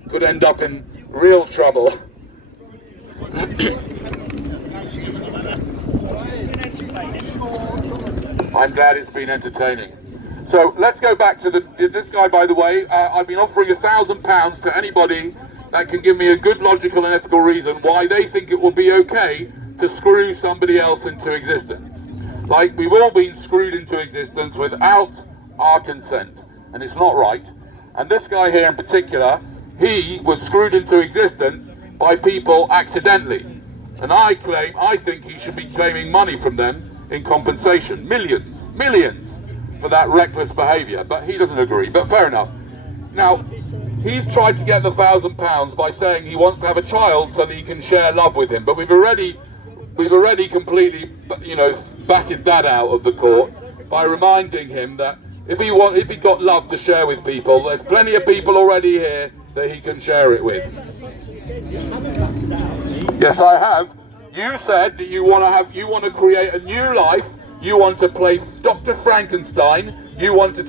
Could end up in real trouble. I'm glad it's been entertaining. So let's go back to this guy, by the way. I've been offering £1,000 to anybody that can give me a good logical and ethical reason why they think it will be okay to screw somebody else into existence. Like, we've all been screwed into existence without our consent, and it's not right. And this guy here in particular, he was screwed into existence by people accidentally. And I think he should be claiming money from them in compensation. Millions for that reckless behaviour, but he doesn't agree, but fair enough. Now, he's tried to get the £1,000 by saying he wants to have a child so that he can share love with him, but we've already completely, you know, batted that out of the court by reminding him that if he got love to share with people, there's plenty of people already here that he can share it with. Yes, I have. You said that you want to create a new life. You want to play Dr. Frankenstein. You want to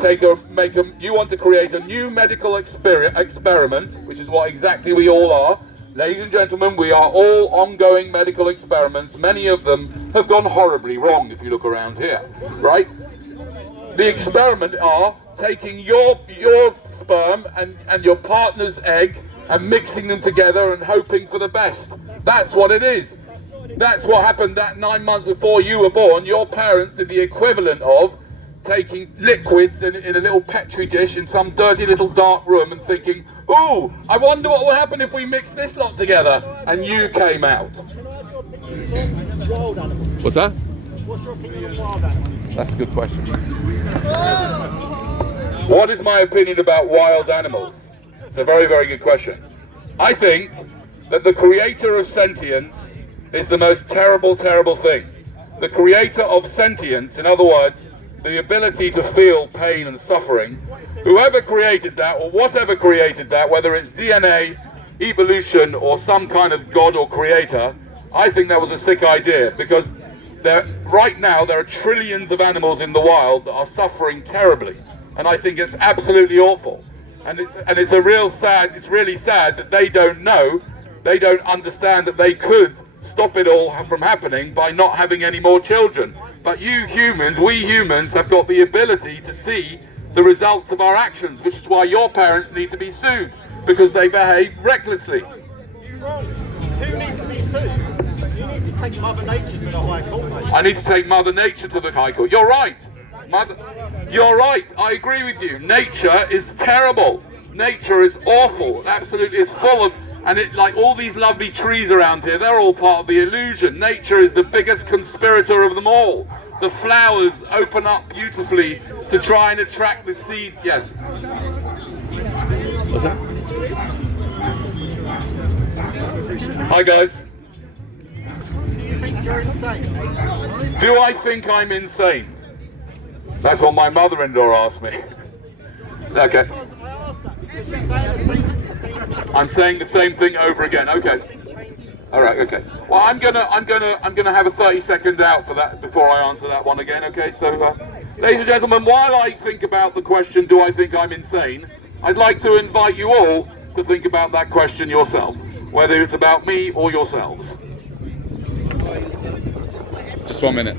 you want to create a new medical experiment, which is what exactly we all are. Ladies and gentlemen, we are all ongoing medical experiments. Many of them have gone horribly wrong if you look around here, right? The experiment are taking your sperm and your partner's egg and mixing them together and hoping for the best. That's what it is. That's what happened that 9 months before you were born. Your parents did the equivalent of taking liquids in a little petri dish in some dirty little dark room and thinking, ooh, I wonder what will happen if we mix this lot together. And you came out. What's that? What's your opinion on wild animals? That's a good question. What is my opinion about wild animals? It's a very, very good question. I think that the creator of sentience is the most terrible, terrible thing. The creator of sentience, in other words, the ability to feel pain and suffering, whoever created that or whatever created that, whether it's DNA, evolution, or some kind of God or creator, I think that was a sick idea, because right now there are trillions of animals in the wild that are suffering terribly, and I think it's absolutely awful. And it's really sad that they don't know, they don't understand that they could stop it all from happening by not having any more children. But you humans, we humans, have got the ability to see the results of our actions, which is why your parents need to be sued, because they behave recklessly. You're wrong. Who needs to be sued? You need to take Mother Nature to the High Court, mate. I need to take Mother Nature to the High Court. You're right. You're right. I agree with you. Nature is terrible. Nature is awful. Absolutely, it's full of, and it, like all these lovely trees around here, they're all part of the illusion. Nature is the biggest conspirator of them all. The flowers open up beautifully to try and attract the seed. Yes. What's that? Hi guys. Do you think you're insane? Do I think I'm insane? That's what my mother-in-law asked me. Okay. I'm saying the same thing over again. Okay. All right. Okay. Well, I'm gonna have a 30-second out for that before I answer that one again. Okay. So, ladies and gentlemen, while I think about the question, do I think I'm insane? I'd like to invite you all to think about that question yourself, whether it's about me or yourselves. Just 1 minute.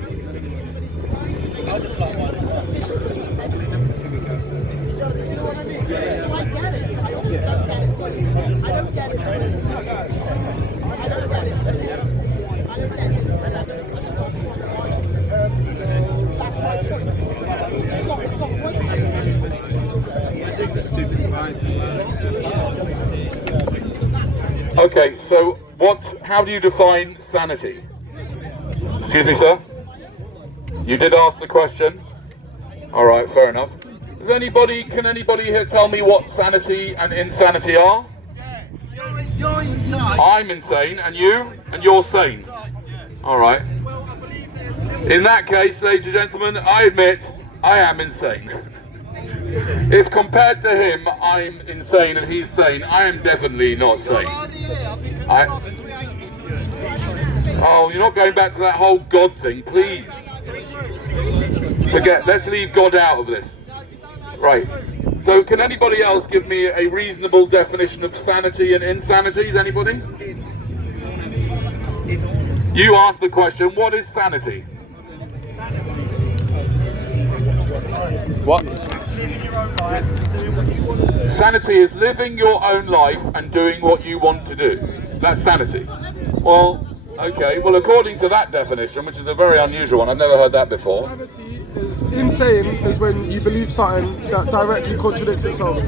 Okay, so how do you define sanity? Excuse me, sir? You did ask the question. All right, fair enough. Can anybody here tell me what sanity and insanity are? You're insane. I'm insane, and you? And you're sane. All right. In that case, ladies and gentlemen, I admit I am insane. If compared to him, I'm insane and he's sane, I am definitely not sane. Oh, you're not going back to that whole God thing, please. Let's leave God out of this. Right. So can anybody else give me a reasonable definition of sanity and insanity? Is anybody? You asked the question, what is sanity? What? Sanity is living your own life and doing what you want to do. That's sanity. Well, okay. Well, according to that definition, which is a very unusual one, I've never heard that before. Sanity is insane is when you believe something that directly contradicts itself.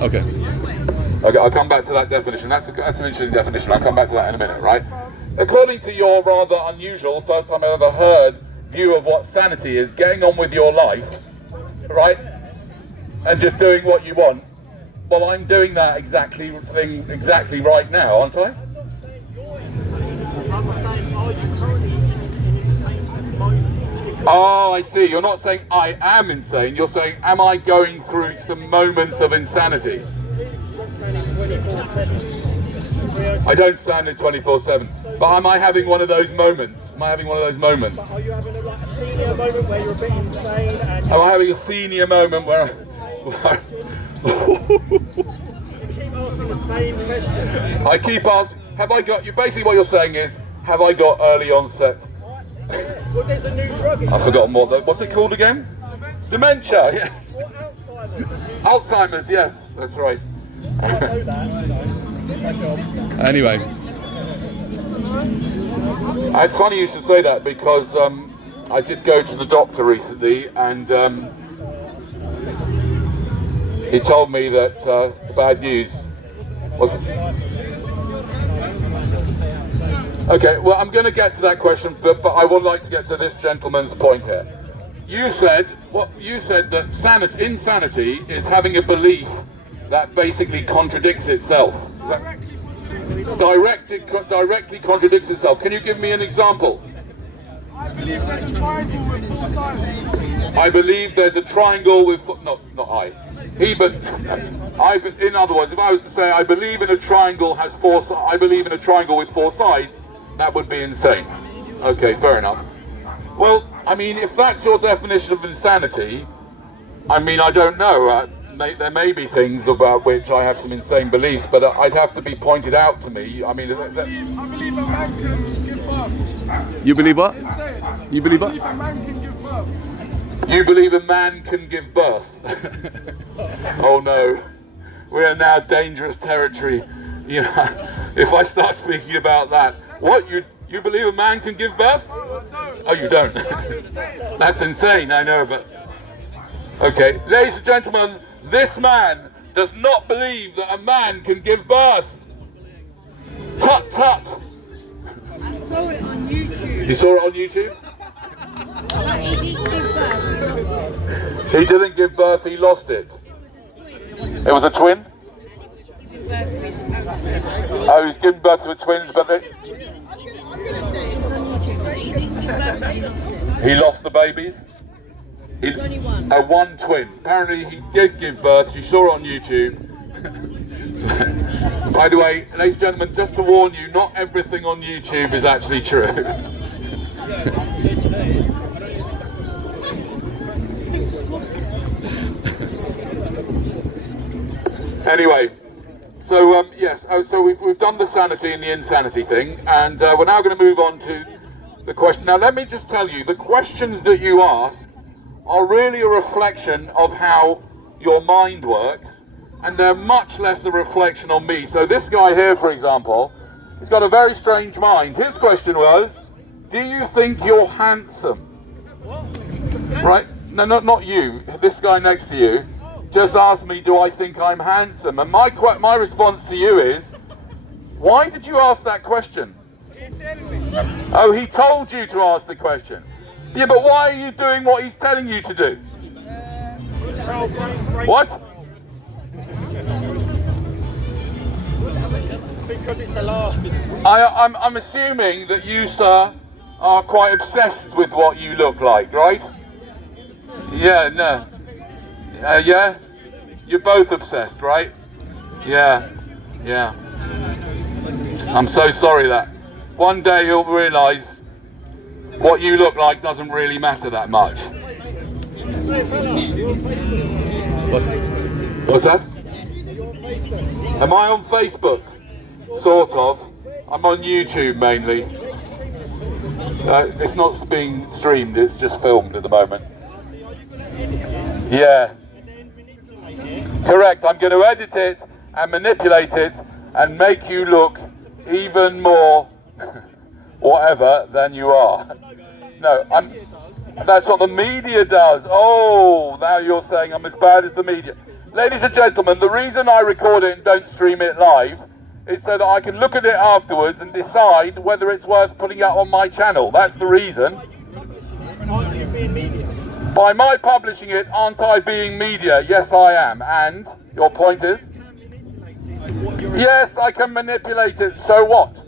Okay. Okay, I'll come back to that definition. That's an interesting definition. I'll come back to that in a minute, right? According to your rather unusual, first time I've ever heard, view of what sanity is, getting on with your life, right? And just doing what you want. Well, I'm doing that exactly right now, aren't I? Oh, I see. You're not saying I am insane. You're saying, am I going through some moments of insanity? I don't stand in 24/7. But am I having one of those moments? Am I having one of those moments? Are you having a senior moment where you're a bit insane? And am I having a senior moment where you keep asking the same question? I keep asking, have I got, basically what you're saying is, have I got early onset? Well, there's a new drug. I've forgotten what's it called again? Dementia, yes. Or Alzheimer's. Alzheimer's, yes, that's right. I know that. Anyway. It's funny you should say that, because I did go to the doctor recently, and he told me that the bad news was... Okay, well, I'm going to get to that question, but I would like to get to this gentleman's point here. You said that insanity is having a belief that basically contradicts itself. directly contradicts itself. Can you give me an example? I believe there's a triangle with 4 sides. I believe there's a triangle with not I. He, but in other words, if I was to say I believe in a triangle has 4 I believe in a triangle with 4 sides, that would be insane. Okay, fair enough. Well, I mean, if that's your definition of insanity, I mean, I don't know. There may be things about which I have some insane beliefs, but I'd have to be pointed out to me. I mean, I believe a man can give birth. You believe what? You believe I what? believe a man can give birth. you believe a man can give birth. Oh no, we are now dangerous territory. You know, if I start speaking about that, what you believe a man can give birth? Oh, you don't. That's insane. I know, but okay, ladies and gentlemen, this man does not believe that a man can give birth. Tut tut. I saw it on YouTube. You saw it on YouTube? Like, he didn't give birth. He didn't give birth, he lost it. It was a twin? Oh, he's given birth to a twins, but he lost the babies? Only one. One twin. Apparently he did give birth, you saw it on YouTube. By the way, ladies and gentlemen, just to warn you, not everything on YouTube is actually true. Anyway, so yes, so we've done the sanity and the insanity thing, and we're now going to move on to the question. Now let me just tell you, the questions that you ask are really a reflection of how your mind works, and they're much less a reflection on me. So this guy here, for example, he's got a very strange mind. His question was, do you think you're handsome? Right? No, not you. This guy next to you just asked me, do I think I'm handsome? And my response to you is, why did you ask that question? Oh, he told you to ask the question. Yeah, but why are you doing what he's telling you to do? What? Because it's a laugh. I'm assuming that you, sir, are quite obsessed with what you look like, right? Yeah, no. Yeah? You're both obsessed, right? Yeah. Yeah. I'm so sorry that one day you'll realise what you look like doesn't really matter that much. What's that? Am I on Facebook? Sort of. I'm on YouTube mainly. It's not being streamed, it's just filmed at the moment. Yeah. Correct, I'm going to edit it and manipulate it and make you look even more whatever than you are. No, that's what the media does. Oh, now you're saying I'm as bad as the media. Ladies and gentlemen, the reason I record it and don't stream it live is so that I can look at it afterwards and decide whether it's worth putting out on my channel. That's the reason. Aren't you being media? By my publishing it, aren't I being media? Yes, I am. And your point is? Yes, I can manipulate it. So what?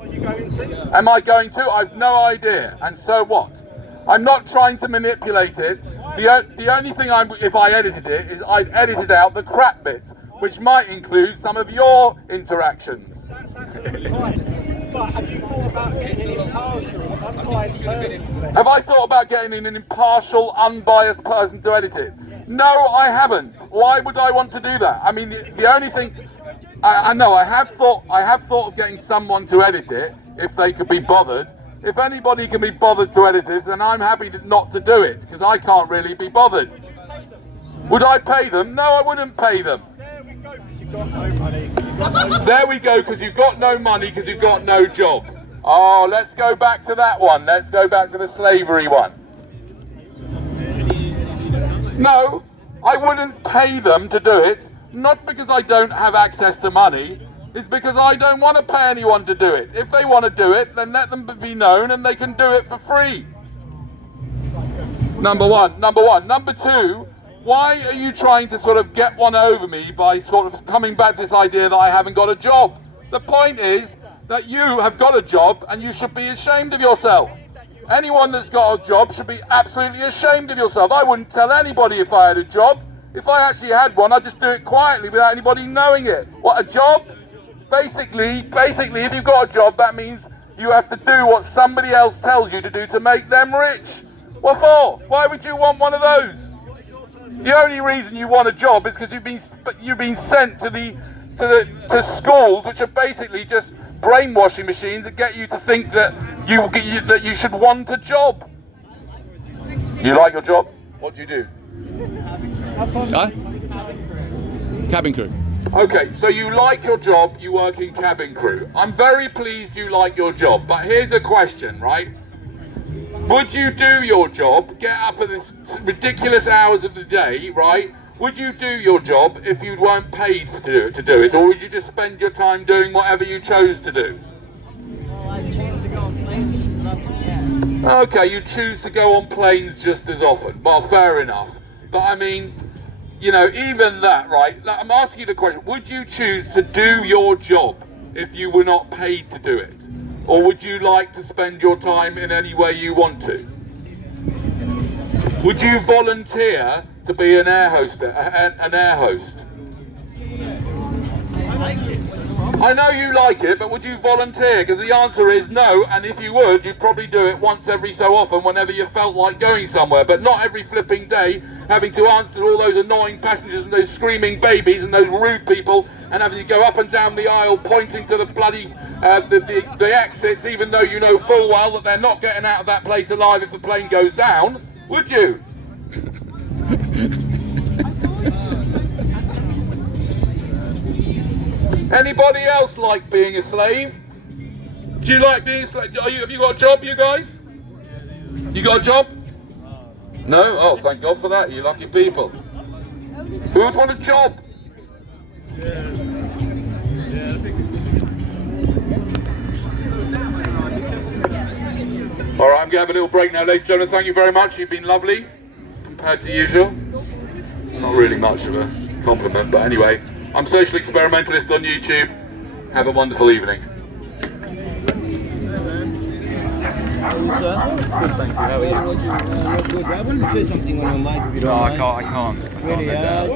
Are you going to? Am I going to? I've no idea. And so what? I'm not trying to manipulate it. The only thing if I edited it, is I'd edited out the crap bits, which might include some of your interactions. That's absolutely fine. But have you thought about getting an impartial, unbiased person? Have I thought about getting an impartial, unbiased person to edit it? No, I haven't. Why would I want to do that? I mean, the only thing I know, I have thought of getting someone to edit it if they could be bothered. If anybody can be bothered to edit it, then I'm happy not to do it because I can't really be bothered. Would I pay them? No, I wouldn't pay them. There we go, because you've got no money. There we go, because you've got no money, because you've got no job. Oh, let's go back to that one. Let's go back to the slavery one. No, I wouldn't pay them to do it, not because I don't have access to money. It's because I don't want to pay anyone to do it. If they want to do it, then let them be known and they can do it for free. Number one. Number two, why are you trying to sort of get one over me by sort of coming back to this idea that I haven't got a job? The point is that you have got a job and you should be ashamed of yourself. Anyone that's got a job should be absolutely ashamed of yourself. I wouldn't tell anybody if I had a job. If I actually had one, I'd just do it quietly without anybody knowing it. What, a job? Basically, if you've got a job, that means you have to do what somebody else tells you to do to make them rich. What for? Why would you want one of those? The only reason you want a job is because you've been sent to schools which are basically just brainwashing machines that get you to think that you should want a job. You like your job? What do you do? Huh? Cabin crew. Okay, so you like your job, you work in cabin crew. I'm very pleased you like your job, but here's a question, right? Would you do your job, get up at this ridiculous hours of the day, right? Would you do your job if you weren't paid to do it, or would you just spend your time doing whatever you chose to do? Okay, you choose to go on planes just as often. Well, fair enough. But I mean, you know, even that, right? I'm asking you the question, would you choose to do your job if you were not paid to do it? Or would you like to spend your time in any way you want to? Would you volunteer to be an air host? I like it. I know you like it, but would you volunteer? Because the answer is no, and if you would, you'd probably do it once every so often whenever you felt like going somewhere, but not every flipping day, having to answer to all those annoying passengers and those screaming babies and those rude people, and having to go up and down the aisle pointing to the bloody the exits, even though you know full well that they're not getting out of that place alive if the plane goes down. Would you? Anybody else like being a slave? Do you like being a slave? Have you got a job, you guys? You got a job? No? Oh, thank God for that, you lucky people. Who would want a job? Alright, I'm going to have a little break now, ladies and gentlemen. Thank you very much. You've been lovely, compared to usual. Not really much of a compliment, but anyway. I'm Social Experimentalist on YouTube. Have a wonderful evening. How are you, sir? Good, thank you. How are you? Good. I want to say something on your mic if you No, don't mind. I can't. Really,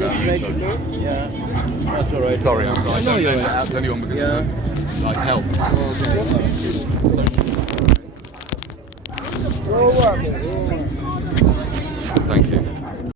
just make it. Yeah. That's all right. Sorry, I'm sorry. I know don't you're let it out to anyone because of like help. Go work.